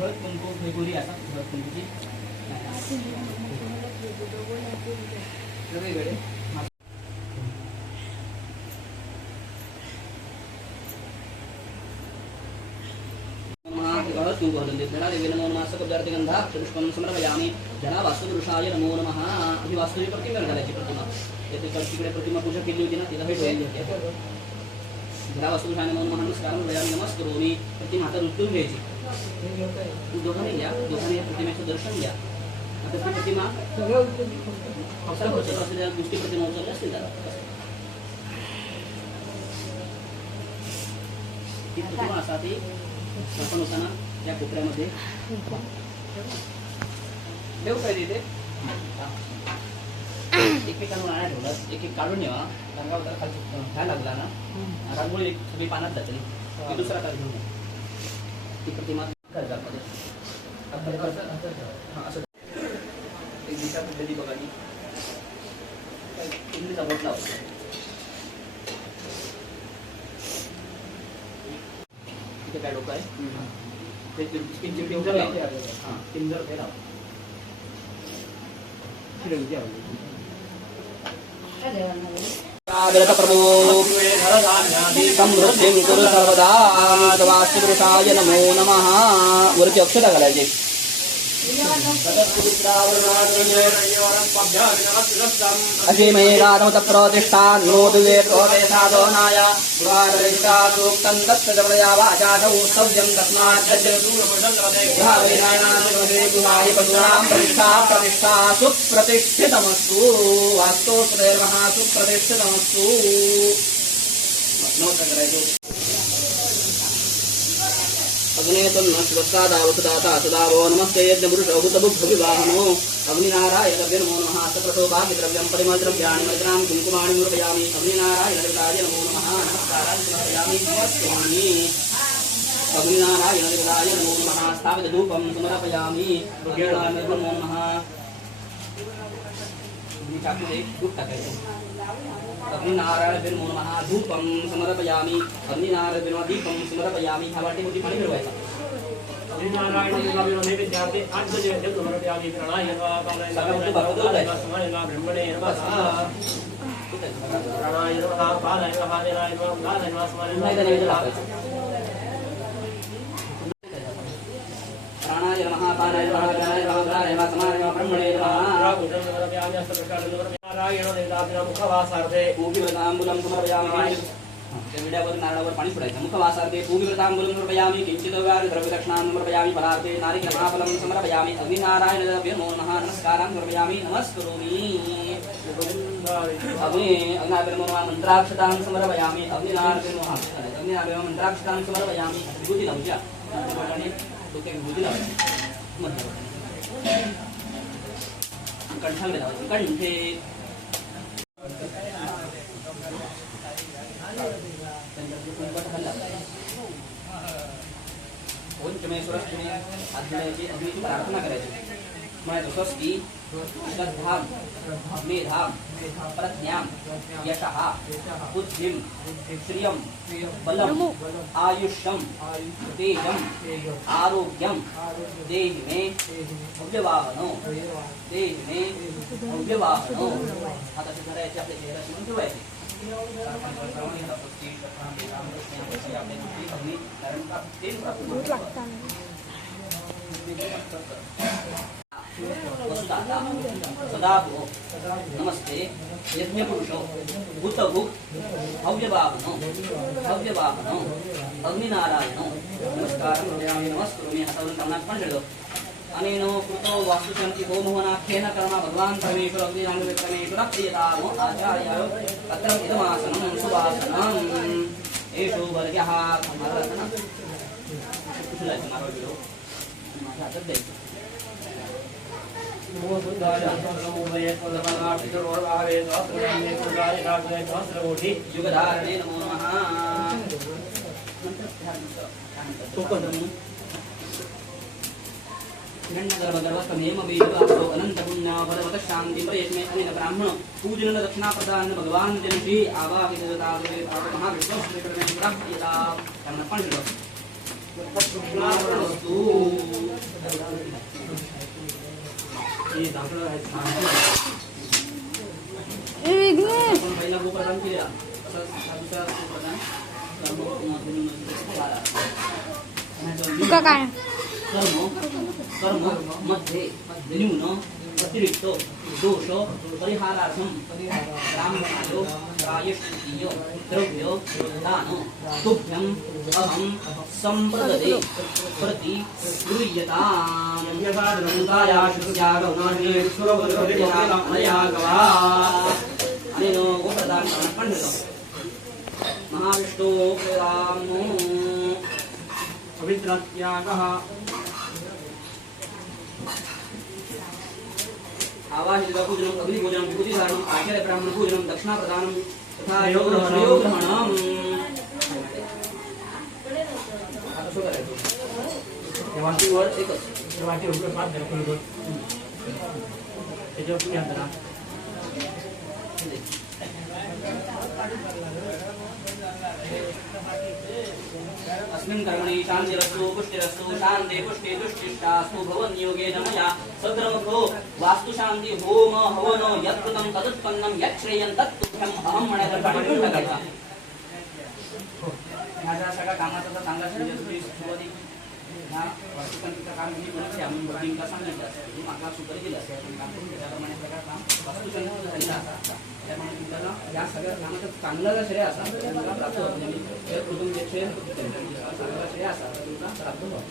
हळद कुंकू फेगुरी असा हळद कुंकूची सगळीकडे हळद कुंकू घालून देत देवी नमो नमः सकब्दार्थगंधा पुष्पं समर्पयामि जना वास्तुपुरुषाय नमो नमः ही वास्तुची प्रतिमा घालायची प्रतिमा येथे तिकडे प्रतिमा पूजा केली होती ना तिला भेट ठेवली होती जना वास्तुपुरुषाय नमो नमः नमस्कारं वयामि नमस्करोमि प्रतिमा हातात उचलून घ्यायची दोघांनी घ्या दोघांनी या प्रतिमेचं दर्शन घ्या आता ती प्रतिमा सर्व असलेल्या गोष्टी प्रतिमा उचलल्या असतील त्याला ती प्रतिमा असा ती आपण होताना त्या कोपऱ्यामध्ये देऊ काय तिथे एकमेकांना नाण्या ठेवलं एक एक काढून ठेवा कारण का खाली काय लागला ना रांगोळी सगळी पाण्यात जाते ती दुसरा काढ घेऊन ती प्रतिमा असं एक दिशा पद्धती बघा इंग्लिशचा बोट लावतो इथे काय डोकं आहे ते पिंजर लाव हां पिंजर ते लाव प्रभो समृद्धिं कुरु सर्वदा वास्तुपुरुषाय नमो नमः वरती अक्षता घालायचे अशीमेराधमत प्रतिष्ठा नोदुवे प्रोदेशादोनाय पुराणरिष्टा सूक्तं दत्तजवया वाचादौस्तव्यं तस्मात् प्रतिष्ठा सुप्रतिष्ठितमस्तु वास्तु सुदेवः सुप्रतिष्ठितमस्तु नमस्कार करायचो अग्नेतुं नश्वत्सादावसुदाता सदावो नमस्ते यज्ञपुरुषभूतबुद्धविवाहनो अग्निनारायणभ्यो नमो नमः सप्रशोभाग्यद्रव्यं परिमलद्रव्याणि मर्जनां कुङ्कुमाणि मूर्पयामि अग्निनारायणदेवताय नमो नमः नमस्कारान् समर्पयामि नमस्कारामि अग्निनारायणदेवताय नमो नमः स्थापितधूपं समर्पयामि अग्निनारायणदेवताय नमो नमः अग्निचाकूने धूप टाकायचं अग्निनारायणदेव नमो नमः धूपं समर्पयामि अग्निनारायणदेव दीपं समर्पयामि ह्या वाटीमध्ये पाणी फिरवायचं प्राणाय नमः पानाय नमः प्राणाय नमः प्राणाय नमः समानाय नमः ब्रह्मणे नमः मुखवासार्थे पूगिव्रतांबुलं समर्पयामि विड्यावर नारळावर पाणी सोडायचं मुखवासार्थे पूगिव्रतांबुलं समर्पयामि किंचिदोगार द्रव्यदक्षिणां समर्पयामि फलार्थे नारिकेलफलं समर्पयामि अग्निनारायणदेवताय नमो नमः नमस्कारान् समर्पयामि नमस्करोमि अग्निनारायणाय नमो नमः मंत्राक्षतां समर्पयामि अग्निनारायणाय नमः मंत्राक्षतां समर्पयामि विभूती लावूया डोक्यात विभूती लावायची कंठाला लावायची कंठे पंचमेश्वरस्थिने अग्नीची प्रार्थना करायची म्हणायचं स्वस्ति श्रद्धां मेधां प्रज्ञां यशः बुद्धिं श्रियं बलं आयुष्यं तेजं आरोग्यं देहि मे भव्यवाहनो देहि मे भव्यवाहनो आता ते करायचे आपल्या चेहऱ्याशी म्हणून ठेवायचे सदाभो नमस्ते यज्ञपुरुषो भूतभुक् भव्यवाहनो अग्निनारायणो नमस्कारं करोमि नमस्करोमि हातावरून कर्णात पण ठेवतो अनेन कृतो वास्तुशान्ति होमोनाख्येन कर्म भगवान् परमेश्वर अग्निनारायणेश्वर प्रियतामो आचार्याय पत्रम् इदमासनं सुवासनम् एषो वर्गः महाराजना कुशलाचे मारवा गेलो माझ्या हातात द्यायचं युगधारणे नमो नमः हिरण्यगर्भगर्भस्थमेम बीजवासो अनन्तपुण्य भगवतः शान्ति प्रयत्ने अनेन ब्राह्मण पूजन दक्षिणा प्रदान भगवान जनश्री आवाहित देवतावे महाविष्णु श्री परमेश्वर यदा कर्मपण वस्तु ये दाखला आहे आपण पहिला गोप्रदान केला तसंच दुसरा गोप्रदान काय कर्म मध्ये न्यून अतिरिक्त दोष परिहारार्थम ब्राह्मणायो प्रायश्चित्तीय द्रव्य दान तुभ्यं अहं संप्रददे प्रति गृह्यताम् यथाद्रमुदाया शुद्ध्यागमाने सुरवरवरयागवा अनेन गोप्रदानं पण्डितं महाविष्णो रामो पवित्रत्यागः आवाहितपूजनम् अग्निपूजनं विभूतिधारणम् आचार्यब्राह्मणपूजनं दक्षिणाप्रदानं तथा योगग्रहणम् आता शो करायचं देवाची वर एकच देवाची उपयोग पाच दाखवतो त्याच्यावर तुम्ही आता अस्मिन् कर्मणि शान्तिरस्तु पुष्टिरस्तु शान्ति पुष्टि तुष्टिष्टास्तु भवन्योगेन मया सद्रमो वास्तु शान्ति होम हवन यत्कृतं तदुत्पन्नं यच्छ्रेयं तत्तुभ्यम् अहं मणिकर्पणं माझ्या सगळ्या कामाचा तर चांगला सुरुवाती ह्या वास्तुशांतीचं काम मी म्हणते आम्ही बहिणीला सांगितलं असतं की मागला सुपारी दिलं असतं आपण काम करून त्याप्रमाणे सगळं काम वास्तुशांतीचं झालेलं असतं त्यामुळे तुम्हाला या सगळ्या कामाचं चांगलं जर श्रेय असा तर तुम्हाला प्राप्त होत नाही कुटुंब जे श्रेय चांगला श्रेय असा तर तुमचा प्राप्त होत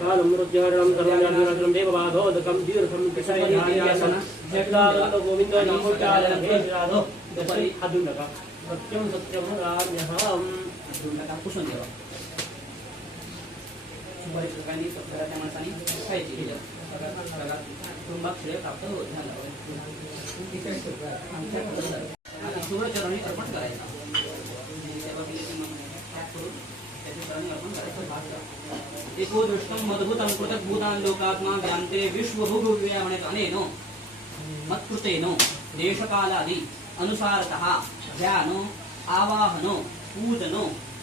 कालमृत्युहरणं सर्वज्ञानविनाशनं देवबाधोदकं दीर्घं किशोरीयासनं गोविंद नामोच्चारणं हे श्राद्धो दुपारी हातून नका सत्यं सत्यं वदाम्यहम् पुसून द्यावा बरेच लोकांनी त्या माणसाने खायची कुटुंबात श्रेय प्राप्त होत झालं सूर्यचरणी अर्पण करायचा एको दृष्टं मद्भुतं कृतभूतान् लोकात्मा व्यान्ते विश्वभुभुव्या म्हणत अनेन मत्कृतेन देशकालादि अनुसारतः ध्यान आवाहन पूजन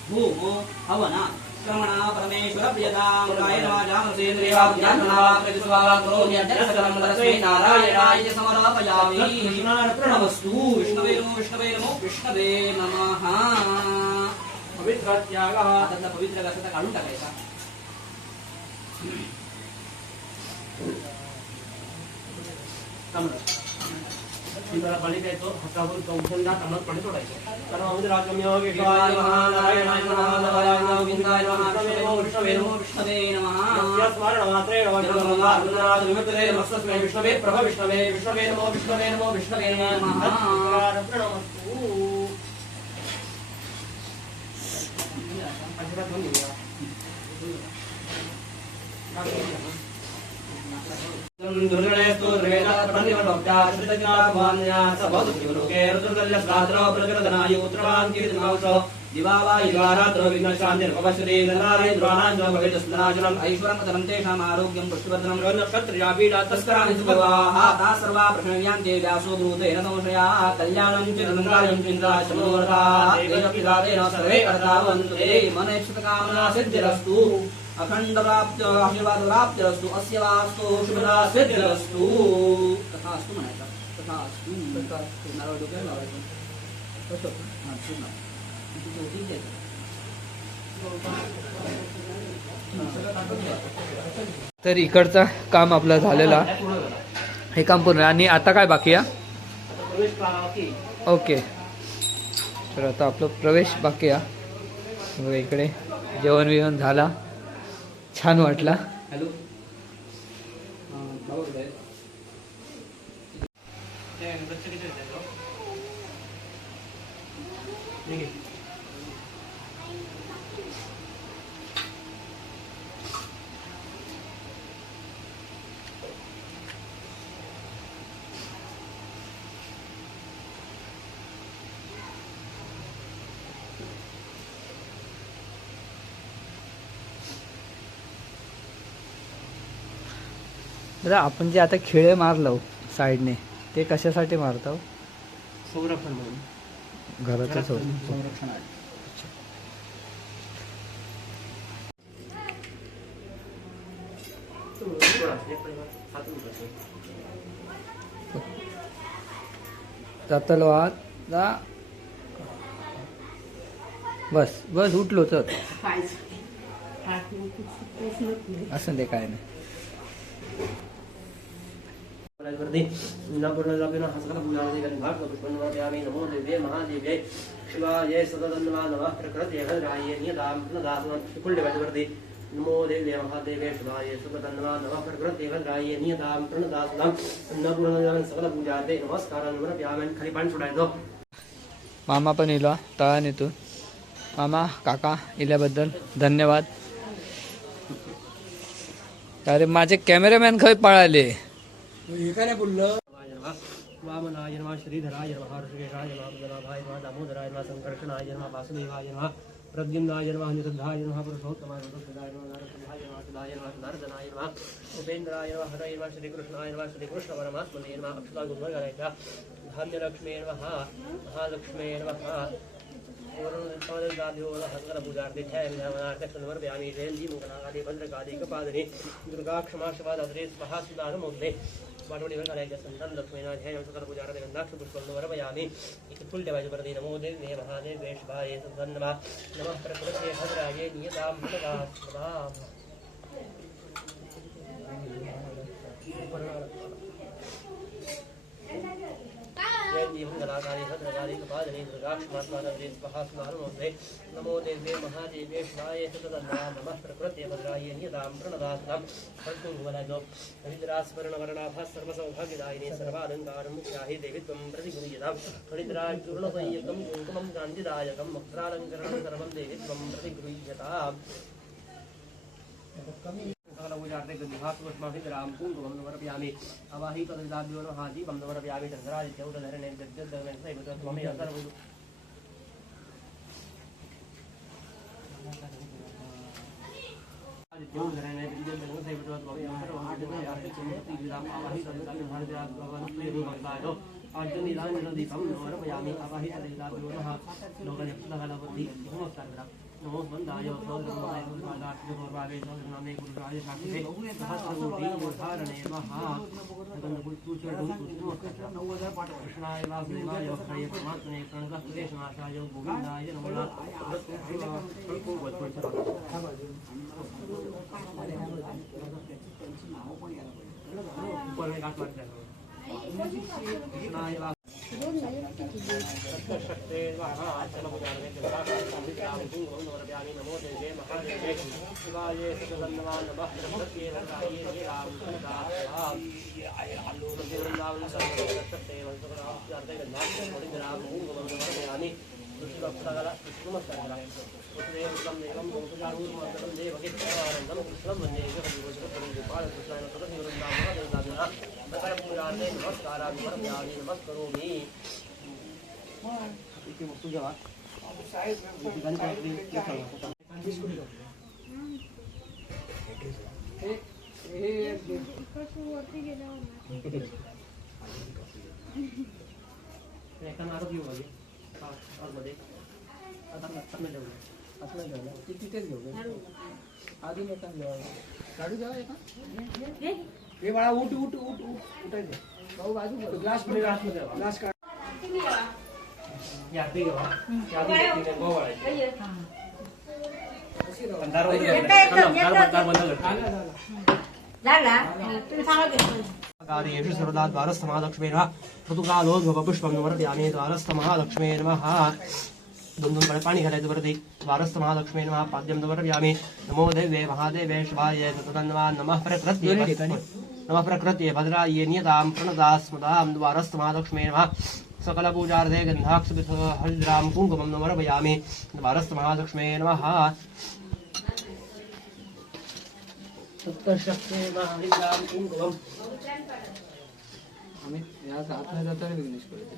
होम हवना श्रवणा परमेश्वर प्रियतां कायेन वाचा मनसेन्द्रिया बुद्ध्यात्मना प्रतिस्वाहा करोमि अद्यसकलं तस्मै नारायणाय च समर्पयामि प्रणमस्तु विष्णवे नमो विष्णवे नमो विष्णवे नमः पवित्रत्यागः त्यातला पवित्र घासाचा काढून टाकायचा इंद्रा पाणी प्यायचो हातावर चौथ्यांदा तांबडत पाणी सोडायचं कारण अमुद राजम्य केशवाय नमः नारायणाय नमः नारायणाय नमः गोविंदाय नमः विष्णवे नमः विष्णवे नमः स्मरणमात्रेण वाचनमनाथ विमुक्ते नमस्तस्मै विष्णवे प्रभ विष्णवे विष्णवे नमः विष्णवे नमः विष्णवे नमः प्रणमस्तु अजिबात म्हणून दुर्गणेस्तु द्रवेदात् प्रतिवनोक्ता श्रुतचित्ताभवान्या सभवतुलोके ऋतुर्दल्यस्राद्रो प्रचरदनाय उत्तरान् कीर्तिमांसो दिवावायुवारात्रो विघ्नशान्तिर्भवश्री नन्दारेन्द्राणाञ्च भवेतस्नाशनम् ऐश्वरं तेषाम् आरोग्यं पुष्टिवर्धनं नक्षत्र्यापीडा तस्कराणि सुभवाः ताः सर्वा प्रश्नव्यान्ते व्यासो ब्रूतेन संशयाः कल्याणं चिरनङ्गायं चिन्ताशमनोरथाः तेन पितादेन सर्वे कर्तावन्तु ते मनेक्षितकामना सिद्धिरस्तु अखंड प्राप्त आशीर्वाद प्राप्तिरस्तु अस्य वास्तु शुभदा सिद्धिरस्तु तथा अस्तु म्हणायचा तथा अस्तु नारळ डोक्याला लावायचं कसं हां पूर्ण तिथे होती तर इकडचा काम आपलं झालेला हे काम पूर्ण आणि आता काय बाकी आहे ओके तर आता आपलं प्रवेश बाकी आहे बघा इकडे जेवण बिवण झाला छान वाटला हॅलो दादा आपण जे आता खिळे मारलो साईडने ते कशासाठी मारतो? संरक्षण म्हणून घराचं संरक्षण आहे. जातलो आत जा बस बस उठलो तर असं ते काय नाही. नमो देवे महादेवे शिवाय सदन्वा नमः प्रकृते हराये नियतां प्रणदासनं फुल डिवाइस नमो देवे महादेवे शिवाय सदन्वा नमः प्रकृते हराये नियतां प्रणदासनं अन्नपूर्णा सकल पूजाते नमस्कार नमस्यामन खाली पाणी सोडायचं. मामा पण इला तळानीतून. मामा काका इल्याबद्दल धन्यवाद. अरे माझे कॅमेरामॅन खंय पळाले. वामनाय नमः श्रीधराय नमः ऋषिकेशाय नमः पद्मनाभाय नमः दामोदराय नमः संकर्षणाय नमः वासुदेवाय नमः प्रद्युम्नाय नमः निरुद्धाय नमः पुरुषोत्तमाय नमः सुधाय नमः नारसिंहाय नमः सुधाय नमः नारदनाय नमः उपेन्द्राय नमः हरये नमः श्रीकृष्णाय नमः श्रीकृष्ण परमात्मने नमः अक्षता गुरुवर्गाय धान्यलक्ष्मे नमः महालक्ष्मे नमः पूजार्थी जयंती मंगलादि भद्रकादि कपादि दुर्गा क्षमा शिवादाद्रे स्वाहा सुदानमोदे वाटवडी करायच्या संतान लक्ष्मीना ध्यान सकल पूजार्थी गंधाक्ष पुष्पं वरपयामि. इति फुल देवाय प्रति नमो देवे महादेवे शिवाय सन्नमः नमः प्रकृते भद्राय नियतां सदा सदा जयंती मंगलाकारि भद्रकारि कपादिनी दुर्गाक्षमात्मानन्दे स्वाहा सुधानमोदे नमो देवे महादेवे शिवाय सततन्नमः नमः प्रकृते भद्राय नियतां प्रणदासनं भक्तुङ्गवलजो हरिद्रास्वर्णवर्णाभः सर्वसौभाग्यदायिनी सर्वालङ्कारमुख्याहि देवी त्वं प्रतिगृह्यतां हरिद्राचूर्णसंयुक्तं कुङ्कुमं कान्तिदायकं वक्त्रालङ्करणं सर्वं देवी त्वं प्रतिगृह्यताम्. पूजार्थे गन्धात्मस्माभिराम कुङ्कुमं नमर्पयामि. अवाहि कदलिताभ्यो नमः दीपं नमर्पयामि. चन्द्रादित्यौदधरणे त्वमेव सर्वं आदित्यौदधरणे दीपं नमर्पयामि. अवाहि कदलिताभ्यो नमः लोकयक्षलहलवती नमस्कारः. नमो वन्दाय सौरभवाय गुरुपादाक्षगौरवाय सौरनामे गुरुराय शास्त्रे सहस्रकोटि उद्धारणे महा कृष्णाय वासुदेवाय वक्राय परमात्मने प्रणतः क्लेशनाशाय गोविन्दाय नमः. नमो देवे महादेवे शिवाय सततन्नमः नमः प्रकृते हराये नियतां प्रणदासनं वृन्दावन सर्वशक्ते वंशकराप्यार्थे गन्धाक्षं मुनिजनामूङ्गमर्पयामि. कृष्णभक्तकला कृष्णमस्तकला पुत्रे कृतं देवं गोपजारूर्मण्डलं देवकित्यानन्दं कृष्णं वन्दे गोपालकृष्णाय सततवृन्दावनदेवदादिना सकलपूजार्थे नमस्कारान् समर्पयामि. नमस्करोमि. इति वस्तु जेव्हा तिथेच घेऊ अजून एका काढू द्या एका. हे बाळा उठ उठ उठ उठायचं भाऊ बाजू ग्लास ग्लास काढ. या ते घेवा यादी तिने गोवाळायची दार बंद कार्य सर्वदा द्वारस्थमहालक्ष्मीर्नमः ऋतुकालोद्भवपुष्पं नमर्पयामि. द्वारस्थमहालक्ष्मी नमः. दोन दोन पाणी घालायचं बरं ते. द्वारस्थमहालक्ष्मी नमः पाद्यं नमर्पयामि. नमो देवे महादेवे शिवाय सततन्नमः नमः प्रकृते नमः प्रकृते भद्राय नियतां प्रणदास्मदां. द्वारस्थमहालक्ष्मी नमः. सकलपूजार्थे गन्धाक्षपिथ हरिद्रां कुङ्कुमं नमर्पयामि. द्वारस्थमहालक्ष्मी नमः. सप्तशक्ते हरिद्रां कुङ्कुमम् आम्ही या आतमध्ये जाताना विघ्नेश करतो.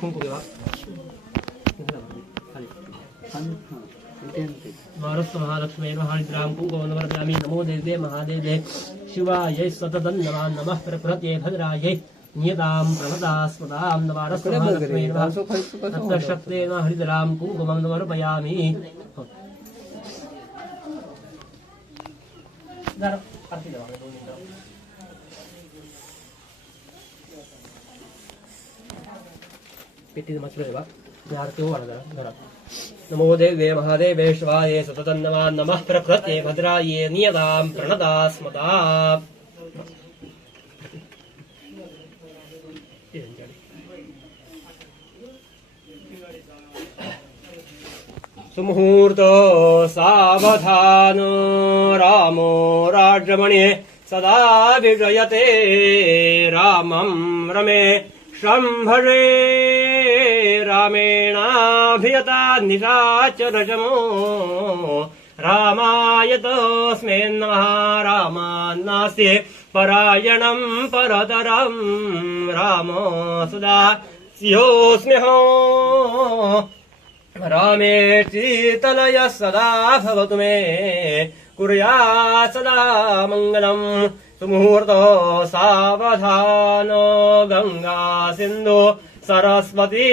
कुंकू घेवा खाली महारस्त महालक्ष्मी महानिद्रां कुङ्कुमवरदामि नमो देवे महादेवे शिवायै सततं नमः प्रकृत्यै भद्रायै नियतां प्रमदास्पदां नवारस्त महालक्ष्मी तत्शक्तेन हरिद्रां कुङ्कुमं समर्पयामि पेटी मचलेवा आरती हो घरात नमो देवे महादेवे शिवाय सततं नमः प्रकृते भद्राये नियतां प्रणदा स्मदा सुमुहूर्त सावधानो रामो राजमणे सदा विजयते रामं रमे शंभजे रामेणाभियता निशाचरजमो रामाय तस्मै नमः रामान्नास्ये परायणं परतरं रामो सदा स्योऽस्म्यहो रामे शीतलय सदा भवतु मे कुर्यात् सदा मङ्गलम् सुमुहूर्तो सावधानो गंगा सिंधु सरस्वती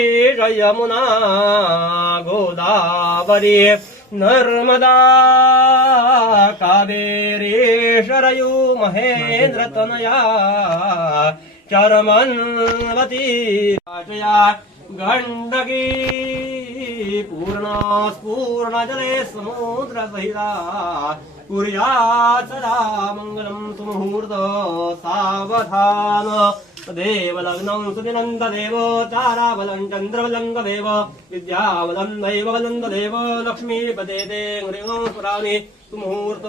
यमुना गोदावरी नर्मदा कावेरी शरयू महेन्द्रतनया चरमन्वती गण्डकी पूर्णजले समुद्रसहिता कुर्यात् सदा मङ्गलं सुमुहूर्त सावधान देवलग्नं सुदिनन्ददेवो ताराबलं चन्द्रबलं देव विद्याबलं दैवबलं देव लक्ष्मीपदे ते ह्रीं पुराणि सुमुहूर्त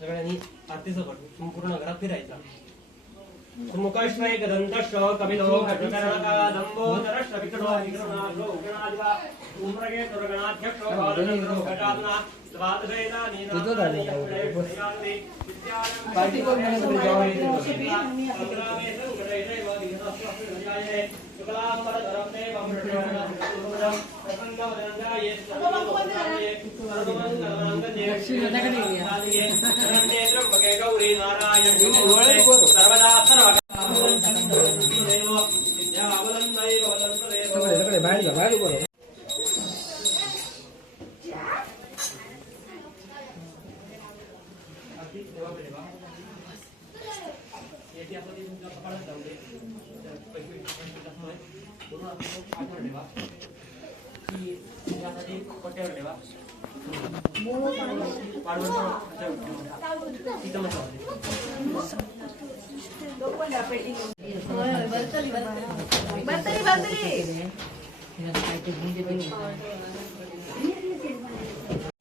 सगळ्यांनी आरतीचं करू संपूर्ण घरात फिरायचा मुखश्रय गदंतश्च कपिलो घटकरणका दंबोदरश्च विकटो विक्रमाग्रो गणादिवा उम्रगे दुर्गणाध्यक्षो भालचंद्रो घटात्मा द्वादशेना नीनानि यक्षयान्ति पार्टी को मैंने संग्रामे संग्रहे वादिनस्वास्याये शुक्लांबरधरमे वमृषेण प्रसंगवदनगाये सर्वमंगलमंगल्ये गौरी नारायण सर्वदा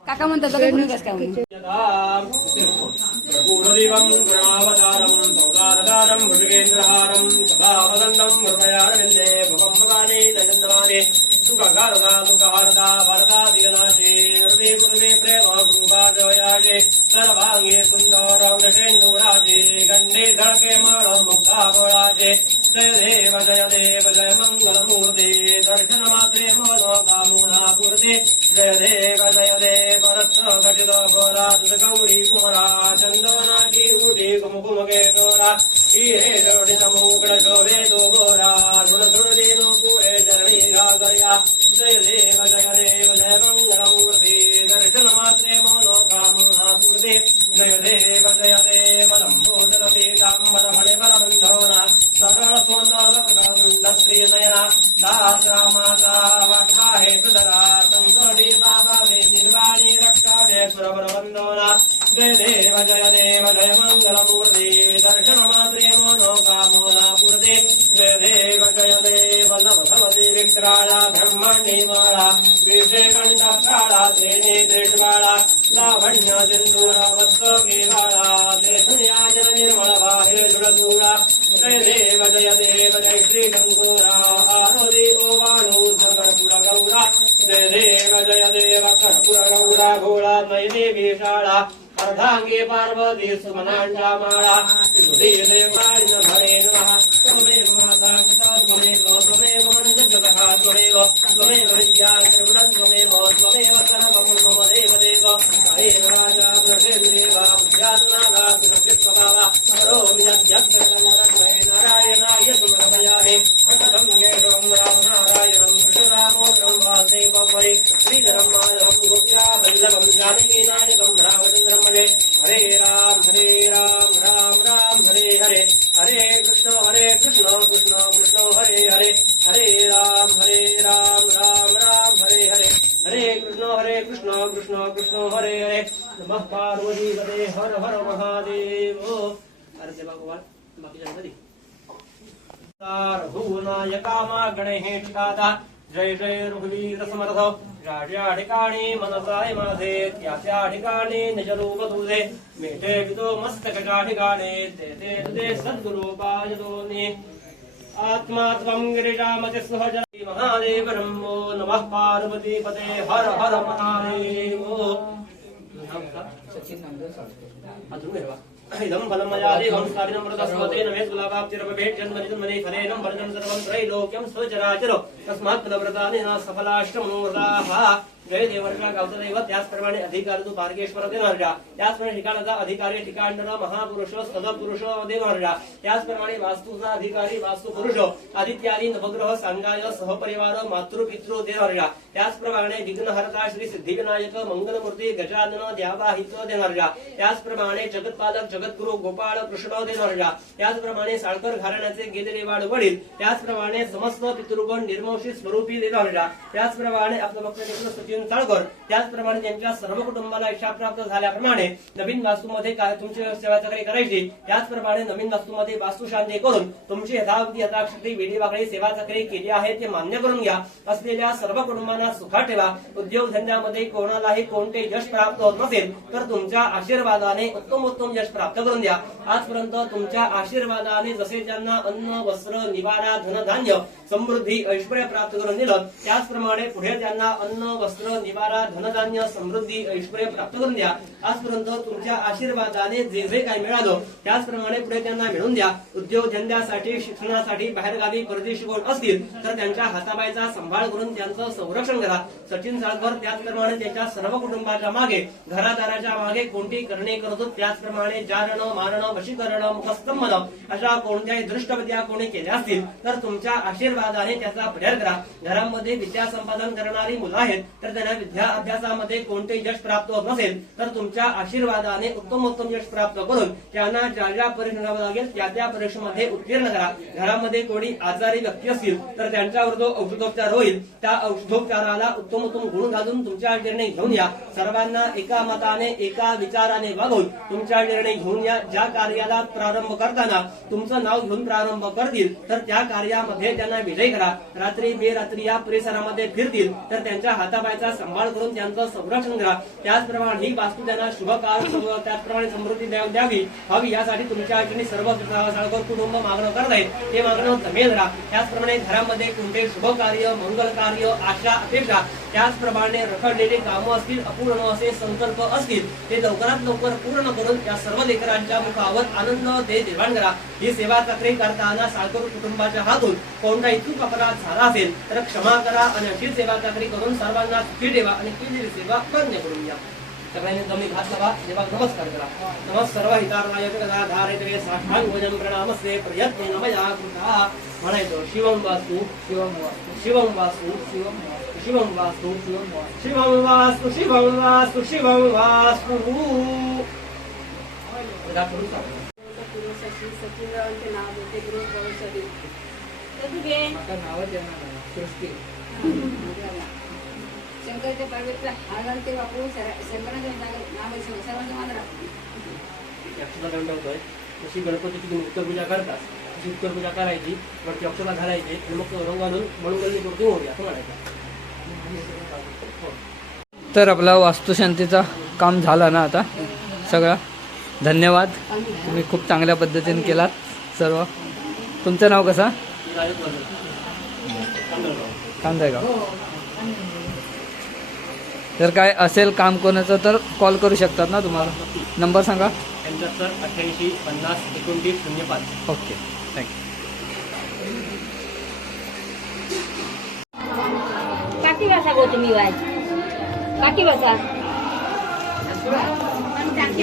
काका म्हणतात पूर्वदेवं गुणावतारं सौदारदारं मृगेन्द्रहारं सदावदन्तं मृगयारविन्दे भवं भवानी दशन्दवाने सुखगारदा सुखहारदा वरदा दिगनाशे नर्वे पूर्वे प्रेम गुरुभाजयाजे सर्वांगे सुन्दरं दशेन्दुराजे गण्डे धड़के माणं मुक्ताबळाजे जय देव जय मङ्गलमूर्ते दर्शनमात्रे मनोकामना पूर्ते जय देव रत्न घटित भरात गौरी कुमरा चंदनाकी उठी कुमकुमके गोरा ईरे जडित मुकुट शोभे तो गोरा ऋण ऋणदेनो पुरे चरणी गागर्या जय देव जय मंगलमूर्ते दर्शन मात्रे मनोकामना पूर्ते जय देव लंबोदर पीतांबर फणे परबंधवना सरळ प्रिय नयना दास रामाचा वाटवा हे सुधरा संकटी बाबा वे निर्वाणी रक्षा दे सुरवरवंदना जय देव जय मंगलमूर्ते दर्शन मात्रे मनोकामना पूर्ते जय देव नवभवति विक्राळा ब्रह्मण्ये माळा विषे कंठकाळा त्रिणी त्रिष्वाळा लावण्य सिंधूरा वस्तके वाळा देशयाजन निर्मळ वाहे जुडदूळा जय देव जय श्री शंकरा आरोदी ओवाणू सकर्पुर गौरा जय देव कर्पुर गौरा भोळा नैदेवी शाळा अर्धांगी पार्वती सुमनांच्या माळा देवाय हरे नमः त्वमेव माता पिता त्वमेव त्वमेव मनोजगतः त्वमेव त्वमेव विद्या सर्वं त्वमेव त्वमेव सर्वं मम देव देव हरे राजा प्रसेदेवा ज्ञाननागा सुकृत्स्वभावा करोमि यज्ञ नारायणाय समर्पयामि अष्टं वेदं राम नारायणं कृष्णरामोदरं वासुदेवं हरे श्रीधरं माधवं गोप्या वल्लभं जानकीनायकं रामचन्द्रं भजे हरे राम राम राम हरे हरे हरे कृष्ण कृष्ण कृष्ण हरे हरे हरे राम राम हरे हरे हरे कृष्ण कृष्ण कृष्ण हरे हरे नमः पार्वती पते हर हर महादेव अरे भगवान बाकी गणपती नायका मा गणेशादा जय जय रघुवीर समर्थ ज्या ठिकाणी मनसाय माझे त्या ठिकाणी निजरूप तुझे मेटे विदो मस्तकाच्या ठिकाणी ते तुझे सद्गुरु पायदोनी आत्मा त्वं गिरिजामति सहज महादेव नमो नमः पार्वती पते हर हर महादेव सचिन नामदेव अजून घेवा इदं फलं मया देवं स्थापितं प्रतस्मतेन मे सुलभाप्तिरपभेत् जन्मनि फलेनं फलं सर्वं त्रैलोक्यं स्वचराचर तस्मात् फलव्रतानि सफलाष्टमो व्रताः जय देवर्षा गावचा दैवत त्याचप्रमाणे अधिकारी तू पारगेश्वर देणारा त्याचप्रमाणे ठिकाणाचा अधिकारी ठिकाणा महापुरुष सदपुरुष देणारा त्याचप्रमाणे वास्तूचा अधिकारी वास्तू पुरुष आदित्यादी नवग्रह सांगाय सहपरिवार मातृपितृ देणारा त्याचप्रमाणे विघ्नहर्ता श्री सिद्धिविनायक मंगलमूर्ती गजानन द्यावाहित देणारा त्याचप्रमाणे जगतपालक जगद्गुरु गोपाळ कृष्ण देणारा त्याचप्रमाणे साळकर घराण्याचे गेलेरेवाड वडील त्याचप्रमाणे समस्त पितृगण निर्मोशी स्वरूपी देणारा त्याचप्रमाणे आपलं भक्त सचिन साळकर त्याचप्रमाणे त्यांच्या सर्व कुटुंबाला इच्छा प्राप्त झाल्याप्रमाणे नवीन वास्तूमध्ये काय तुमची सेवा करायची त्याचप्रमाणे नवीन वास्तूमध्ये वास्तुशांती करून तुमची यथावधी यथाशक्ती वेळीवाकडी सेवा केली आहे ते मान्य करून घ्या असलेल्या सर्व कुटुंबांना सुखात ठेवा उद्योग धंद्यामध्ये कोणालाही कोणते यश प्राप्त होत नसेल तर तुमच्या आशीर्वादाने उत्तम यश प्राप्त करून द्या आजपर्यंत तुमच्या आशीर्वादाने जसे ज्यांना अन्न वस्त्र निवारा धनधान्य समृद्धी ऐश्वर्य प्राप्त करून दिलं त्याचप्रमाणे पुढे त्यांना अन्न वस्त्र निवारा धनधान्य समृद्धी ऐश्वर्य प्राप्त करून द्या आजपर्यंत तुमच्या आशीर्वादाने जे जे काही मिळालं त्याचप्रमाणे पुढे त्यांना मिळून द्या उद्योग धंद्यासाठी शिक्षणासाठी बाहेरगावी परदेशी कोण असतील तर त्यांच्या हाताबाईचा सांभाळ करून त्यांचं संरक्षण करा सचिन साळकर त्याचप्रमाणे त्यांच्या सर्व कुटुंबाच्या मागे घरादाराच्या मागे कोणती करणे करतो त्याचप्रमाणे जारण मारण वशीकरण मुखस्तंभन अशा कोणत्याही दृष्टविद्या कोणी केल्या असतील तर तुमच्या आशीर्वादाने त्याचा परिहार करा घरामध्ये विद्या संपादन करणारी मुलं आहेत तर त्यांना विद्या अभ्यासामध्ये कोणते यश प्राप्त होत नसेल तर तुमच्या आशीर्वादाने उत्तम यश प्राप्त करून त्यांना ज्या परीक्षेला लागेल त्या परीक्षेमध्ये उत्तीर्ण करा घरामध्ये कोणी आजारी व्यक्ती असतील तर त्यांच्यावर जो औषधोपचार होईल त्या औषधोपचाराला उत्तम गुण घालून तुमच्या निर्णय घेऊन या सर्वांना एका मताने एका विचाराने वागून तुमच्या निर्णय घेऊन या ज्या कार्याला प्रारंभ करताना तुमचं नाव घेऊन प्रारंभ करतील तर त्या कार्यामध्ये त्यांना विजय करा रात्री बेरात्री या परिसरामध्ये फिरतील तर त्यांच्या हातापायचा सांभाळ करून त्यांचं संरक्षण करा त्याचप्रमाणे ही वास्तू त्यांना शुभ काळ त्याचप्रमाणे समृद्धी द्यावी हवी यासाठी तुमच्या ठिकाणी सर्व साळकर कुटुंब मागणं करत आहेत ते मागणं जमेल राहा त्याचप्रमाणे घरामध्ये कोणते शुभ कार्य मंगल कार्य आशा अपेक्षा त्याचप्रमाणे रखडलेले कामं असतील अपूर्ण असे संकल्प असतील ते लवकरात लवकर पूर्ण करून त्या सर्व लेकरांच्या मुखावर आनंद निर्माण करा ही सेवा चक्री करताना साळकर कुटुंबाच्या हातून कोणताही चूक अपराध झाला असेल तर क्षमा करा आणि अशी सेवा चक्री करून सर्वांना सुखी ठेवा आणि केलेली सेवा मान्य करून घ्या सगळ्यांनी कमी घात लावा देवा नमस्कार करा नमस् सर्व हितारणाय गदाधारे साष्टांग भोजन प्रणामस्ते प्रयत्न नमया कृता म्हणायचं शिवम वास्तु शिवम वास्तु शिवम वास्तु शिवम वास्तु शिवम वास्तु शिवम वास्तु शिवम वास्तु सचिनरावांचे नाव होते गृहप्रवेशासाठी तर तुझे नावच येणार सृष्टी शंकरच्या पार्वतीला हार ते वापरून शंकराच्या नावाचे सर्वांच्या मात्र दंड होतोय जशी गणपतीची तुम्ही उत्तरपूजा करता तशी उत्तरपूजा करायची वरती अक्षरा घालायची आणि मग रंग घालून मणुगल्ली मूर्ती होऊन असं म्हणायचं तर आपला वास्तुशांतीचा काम झाला ना आता सगळा धन्यवाद तुम्ही खूप चांगल्या पद्धतीने केलात सर्व तुमचं नाव कसं कांदळगाव जर काय असेल काम कोणाचं तर कॉल करू शकतात ना तुम्हाला. नंबर सांगा. 75 88 50 29 05. Okay thank you. काठी बसा गो तुम्ही वाय काठी बसा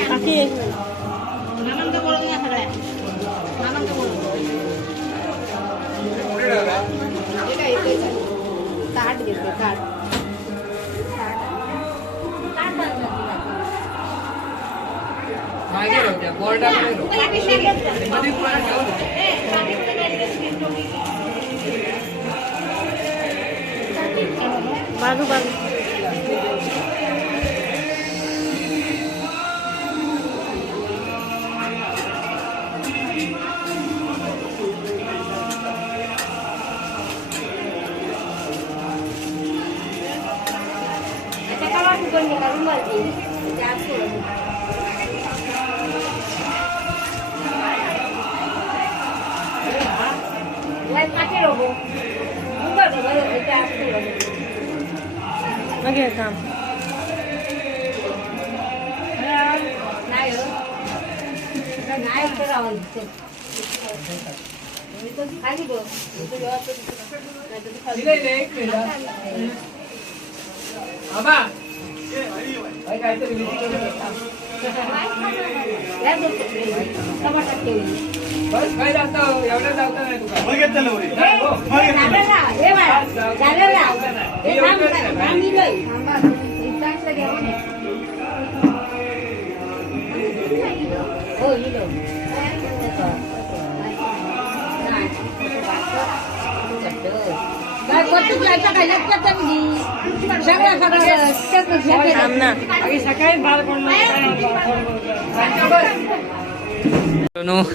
काठी मामांका बोलून या सगळ्या मामांका बोलून ताट घेते ताट मागे राहू बोर्डाकडे बाजू बाजू आता काय वाटू पण नाही करून बघते जास्त वाईट काटे रोबो उंबर बरोबर जास्त ओके काम नाही हो नाही तर राहून खाली गो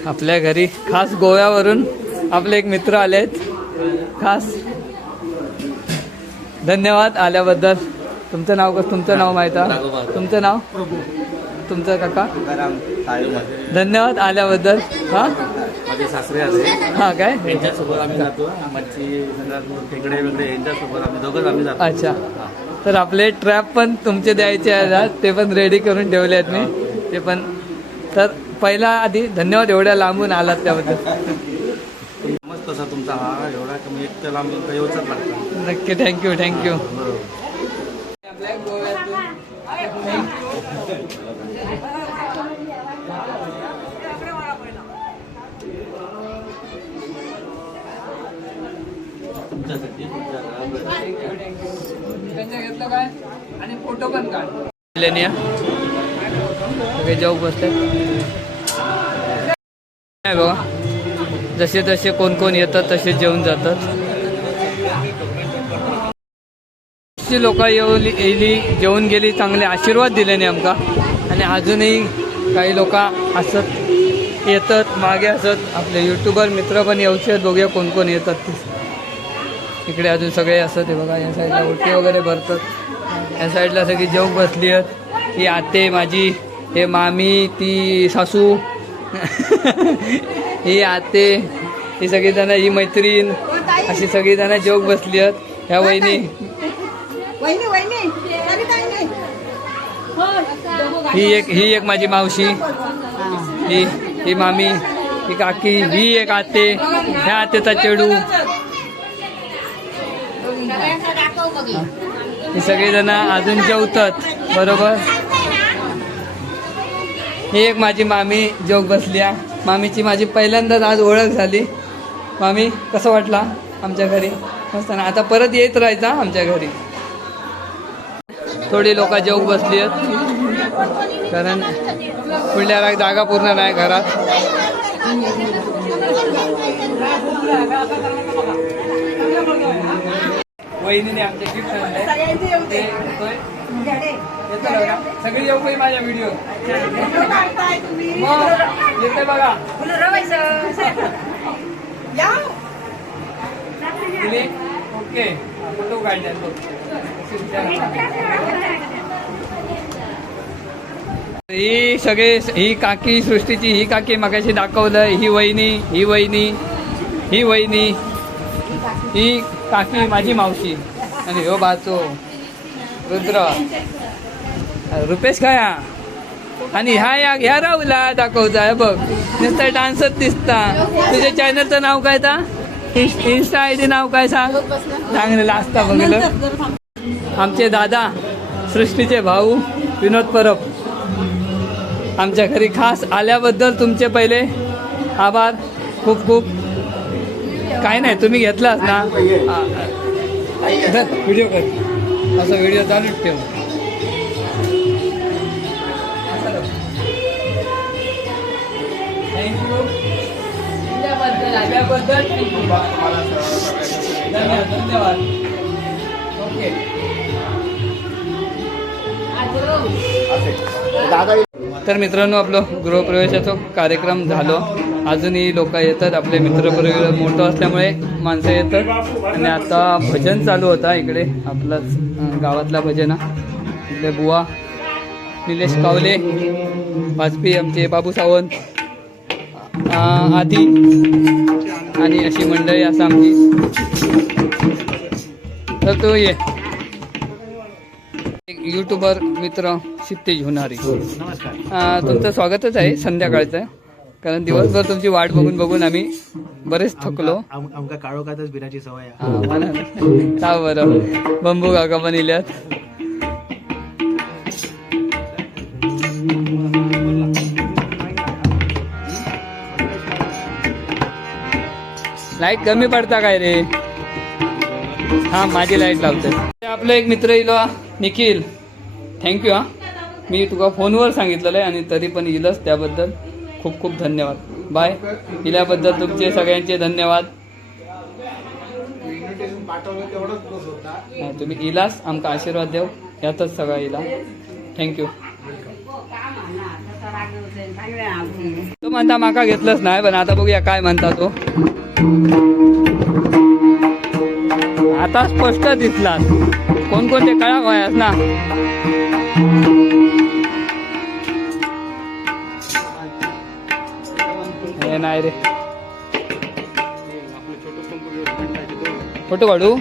आपल्या घरी खास गोव्यावरून आपले एक मित्र आलेत. खास धन्यवाद आल्याबद्दल. तुमचं नाव कसं? तुमचं नाव माहीत आहे? तुमचं नाव? तुमचं काका? धन्यवाद आल्याबद्दल. हां माझे सासरे आले. हां काय यांच्यासोबत आम्ही जातो. मच्छी खेकडे वगैरे यांच्यासोबत आम्ही दोघंच आम्ही जातो. अच्छा. तर आपले ट्रॅप पण तुमचे द्यायचे आहेत, ते पण रेडी करून ठेवले आहेत मी ते पण. तर पहिला आधी धन्यवाद एवढ्या लांबून आलात त्याबद्दल. मस्त तसा तुमचा हा एवढा कमी एक तर लांब येऊच लागतं. नक्की थँक्यू थँक्यू. घेतलं काय आणि फोटो पण काढले सगळे जाऊ बसतात. नाही बघा जसे जसे कोण कोण येतात तसे जेवून जातात. लोक येयली जेवून गेली, चांगले आशीर्वाद दिले नाही आमका. आणि अजूनही काही लोक असत येतात मागे असत. आपले युट्यूबर मित्र पण येऊचे आहेत. बघूया कोण कोण येतात ते. इकडे अजून सगळे असत हे बघा. या साईडला ओटी वगैरे भरतात. या साईडला सगळी जेवून बसली आहेत. ही आते माझी, हे मामी, ती सासू ही आते, ही सगळीजणं, ही मैत्रीण, अशी सगळीजणं जेवून बसली आहेत. ह्या वहिनी, ही एक माझी मावशी, ही मामी, ही काकी, ही एक आते, ह्या आतेचा चेडू. ही सगळेजण अजून जेवतात बरोबर. ही एक माझी मामी जेवून बसली. मामीची माझी पहिल्यांदाच आज ओळख झाली. मामी कसं वाटला आमच्या घरी? मस्त ना. आता परत येत राहायचा आमच्या घरी. थोडी लोक जेवून बसली आहेत कारण पुढल्या जागा पूर्ण नाही घरात. वहिनीने आमच्या गिफ्ट सगळी येऊ काही माझ्या व्हिडिओ येते बघा. ओके फोटो काढले. ही सगळे, ही काकी सृष्टीची, ही काकी मगाशी दाखवलं. ही वहिनी, ही वहिनी, ही वहिनी, ही काकी माझी मावशी. आणि हो बाचो रुद्र रुपेश खाया आणि ह्या राहुला दाखवता बघ नुसतं डान्सच दिसता. तुझ्या चॅनलचं नाव काय ता इन्स्टा आय डी नाव काय सांग चांगलं असता बघलं. आमचे दादा सृष्टीचे भाऊ विनोद परब आमच्या घरी खास आल्याबद्दल तुमचे पहिले आभार खूप खूप. काय नाही तुम्ही घेतलाच ना व्हिडिओ कर असं व्हिडिओ चालूच ठेव. थँक्यू आल्याबद्दल धन्यवाद. ओके तर मित्रांनो आपलं गृहप्रवेशाचा कार्यक्रम झालो. अजूनही लोक येतात आपले मित्रपरिवार मोठं असल्यामुळे माणसं येतात. आणि आता भजन चालू होता इकडे आपलाच गावातला भजन इथले बुवा निलेश कावले वाजपेयी आमचे बाबू सावंत आदी आणि अशी मंडळी असं आमची. तर तो ये एक यूट्यूबर मित्र क्षितिज होणारी तुमचं स्वागतच आहे संध्याकाळचं. कारण दिवसभर तुमची वाट बघून बघून आम्ही बरेच थकलो. आमका काळोखातच बिराची सवय का बरं बंबू काका पण इल्यात. लाईट कमी पडता काय रे. हा माझी लाईट लावते. आपलं एक मित्र इलो निखिल थँक्यू. हा मी तुका फोनवर सांगितलेलं आहे आणि तरी पण इलच त्याबद्दल खूप खूप धन्यवाद. बाय. इल्याबद्दल तुमचे सगळ्यांचे धन्यवाद. तुम्ही इलास आमका आशीर्वाद देव यातच सगळा इला. थँक्यू. तो म्हणता माका घेतलंच नाही पण आता बघूया काय म्हणता तो. आता स्पष्ट दिसला कोणकोणते कळा व्हायास ना. हे नाही रे फोटो काढू.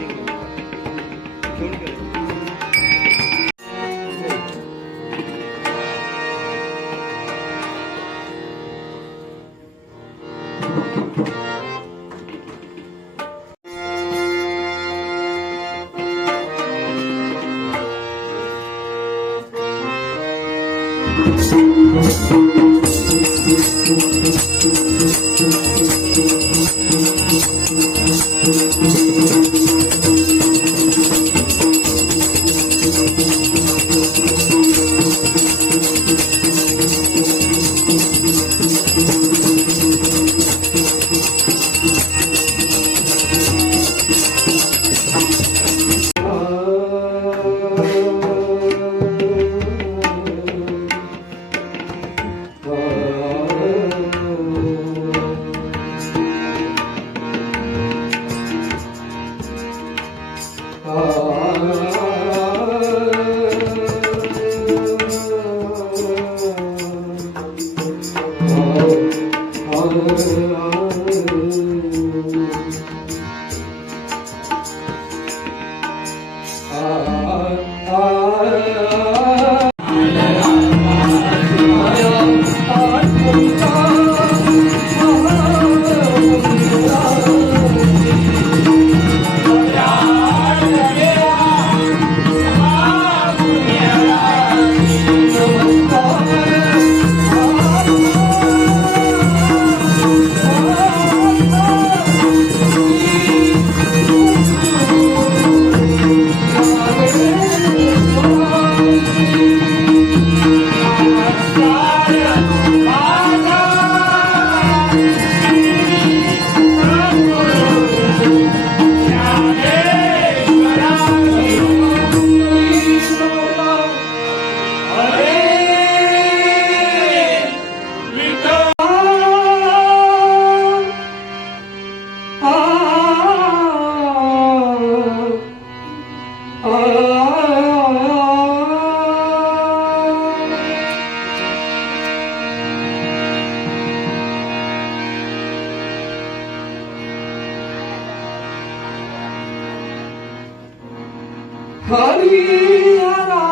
हरिहरा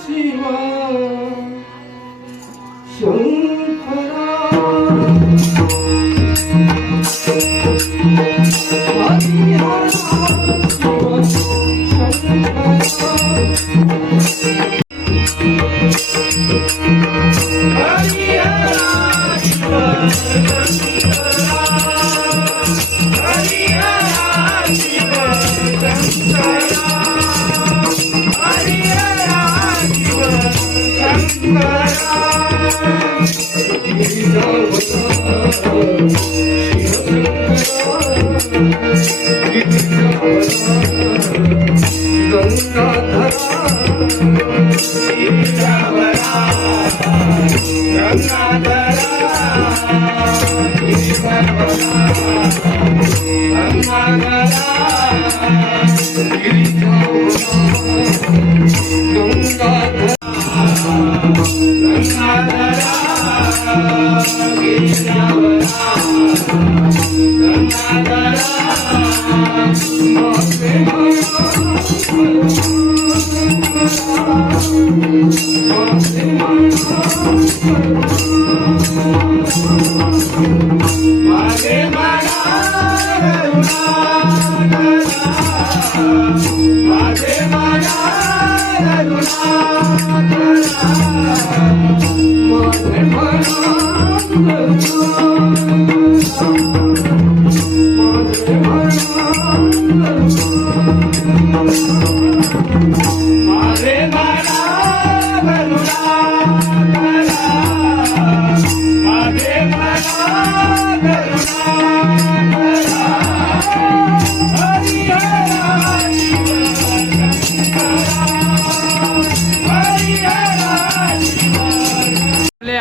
शिव शंकरा हरिहरा शिव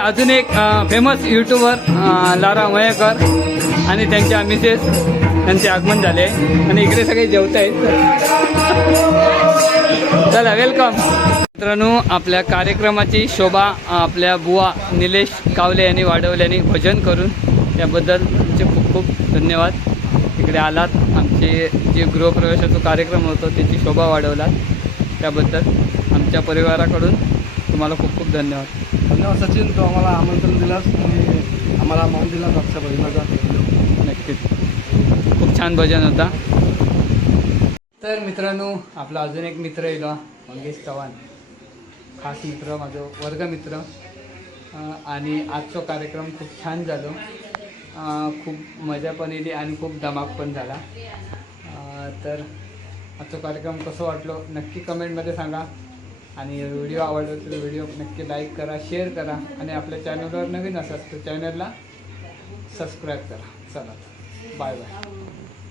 अजून एक फेमस यूट्यूबर लारा मयेकर आणि त्यांच्या मिसेस त्यांचे आगमन झाले आणि इकडे सगळे जेवत आहेत. चला वेलकम मित्रांनो. आपल्या कार्यक्रमाची शोभा आपल्या बुवा निलेश कावले यांनी वाढवल्याने भजन करून त्याबद्दल तुमचे खूप खूप धन्यवाद. इकडे आलात आमचे जे गृहप्रवेशाचा कार्यक्रम होतो त्याची शोभा वाढवलात त्याबद्दल आमच्या परिवाराकडून तुम्हाला खूप खूप धन्यवाद. धन्यवाद सचिन, तो आम्हाला आमंत्रण दिलास आणि आम्हाला मान दिलास आमच्या भजनाचा. नक्कीच खूप छान भजन होता. तर मित्रांनो आपला अजून एक मित्र येईल मंगेश चव्हाण, खास मित्र, माझं वर्गमित्र. आणि आजचा कार्यक्रम खूप छान झालो. खूप मजा पण येते आणि खूप धमाक पण झाला. तर आजचा कार्यक्रम कसं वाटलो नक्की कमेंटमध्ये सांगा. आणि व्हिडिओ आवडला तर व्हिडिओ नक्की लाईक करा, शेअर करा आणि आपल्या चॅनलवर नवीन असाल तर चॅनलला सबस्क्राईब करा. चला बाय बाय.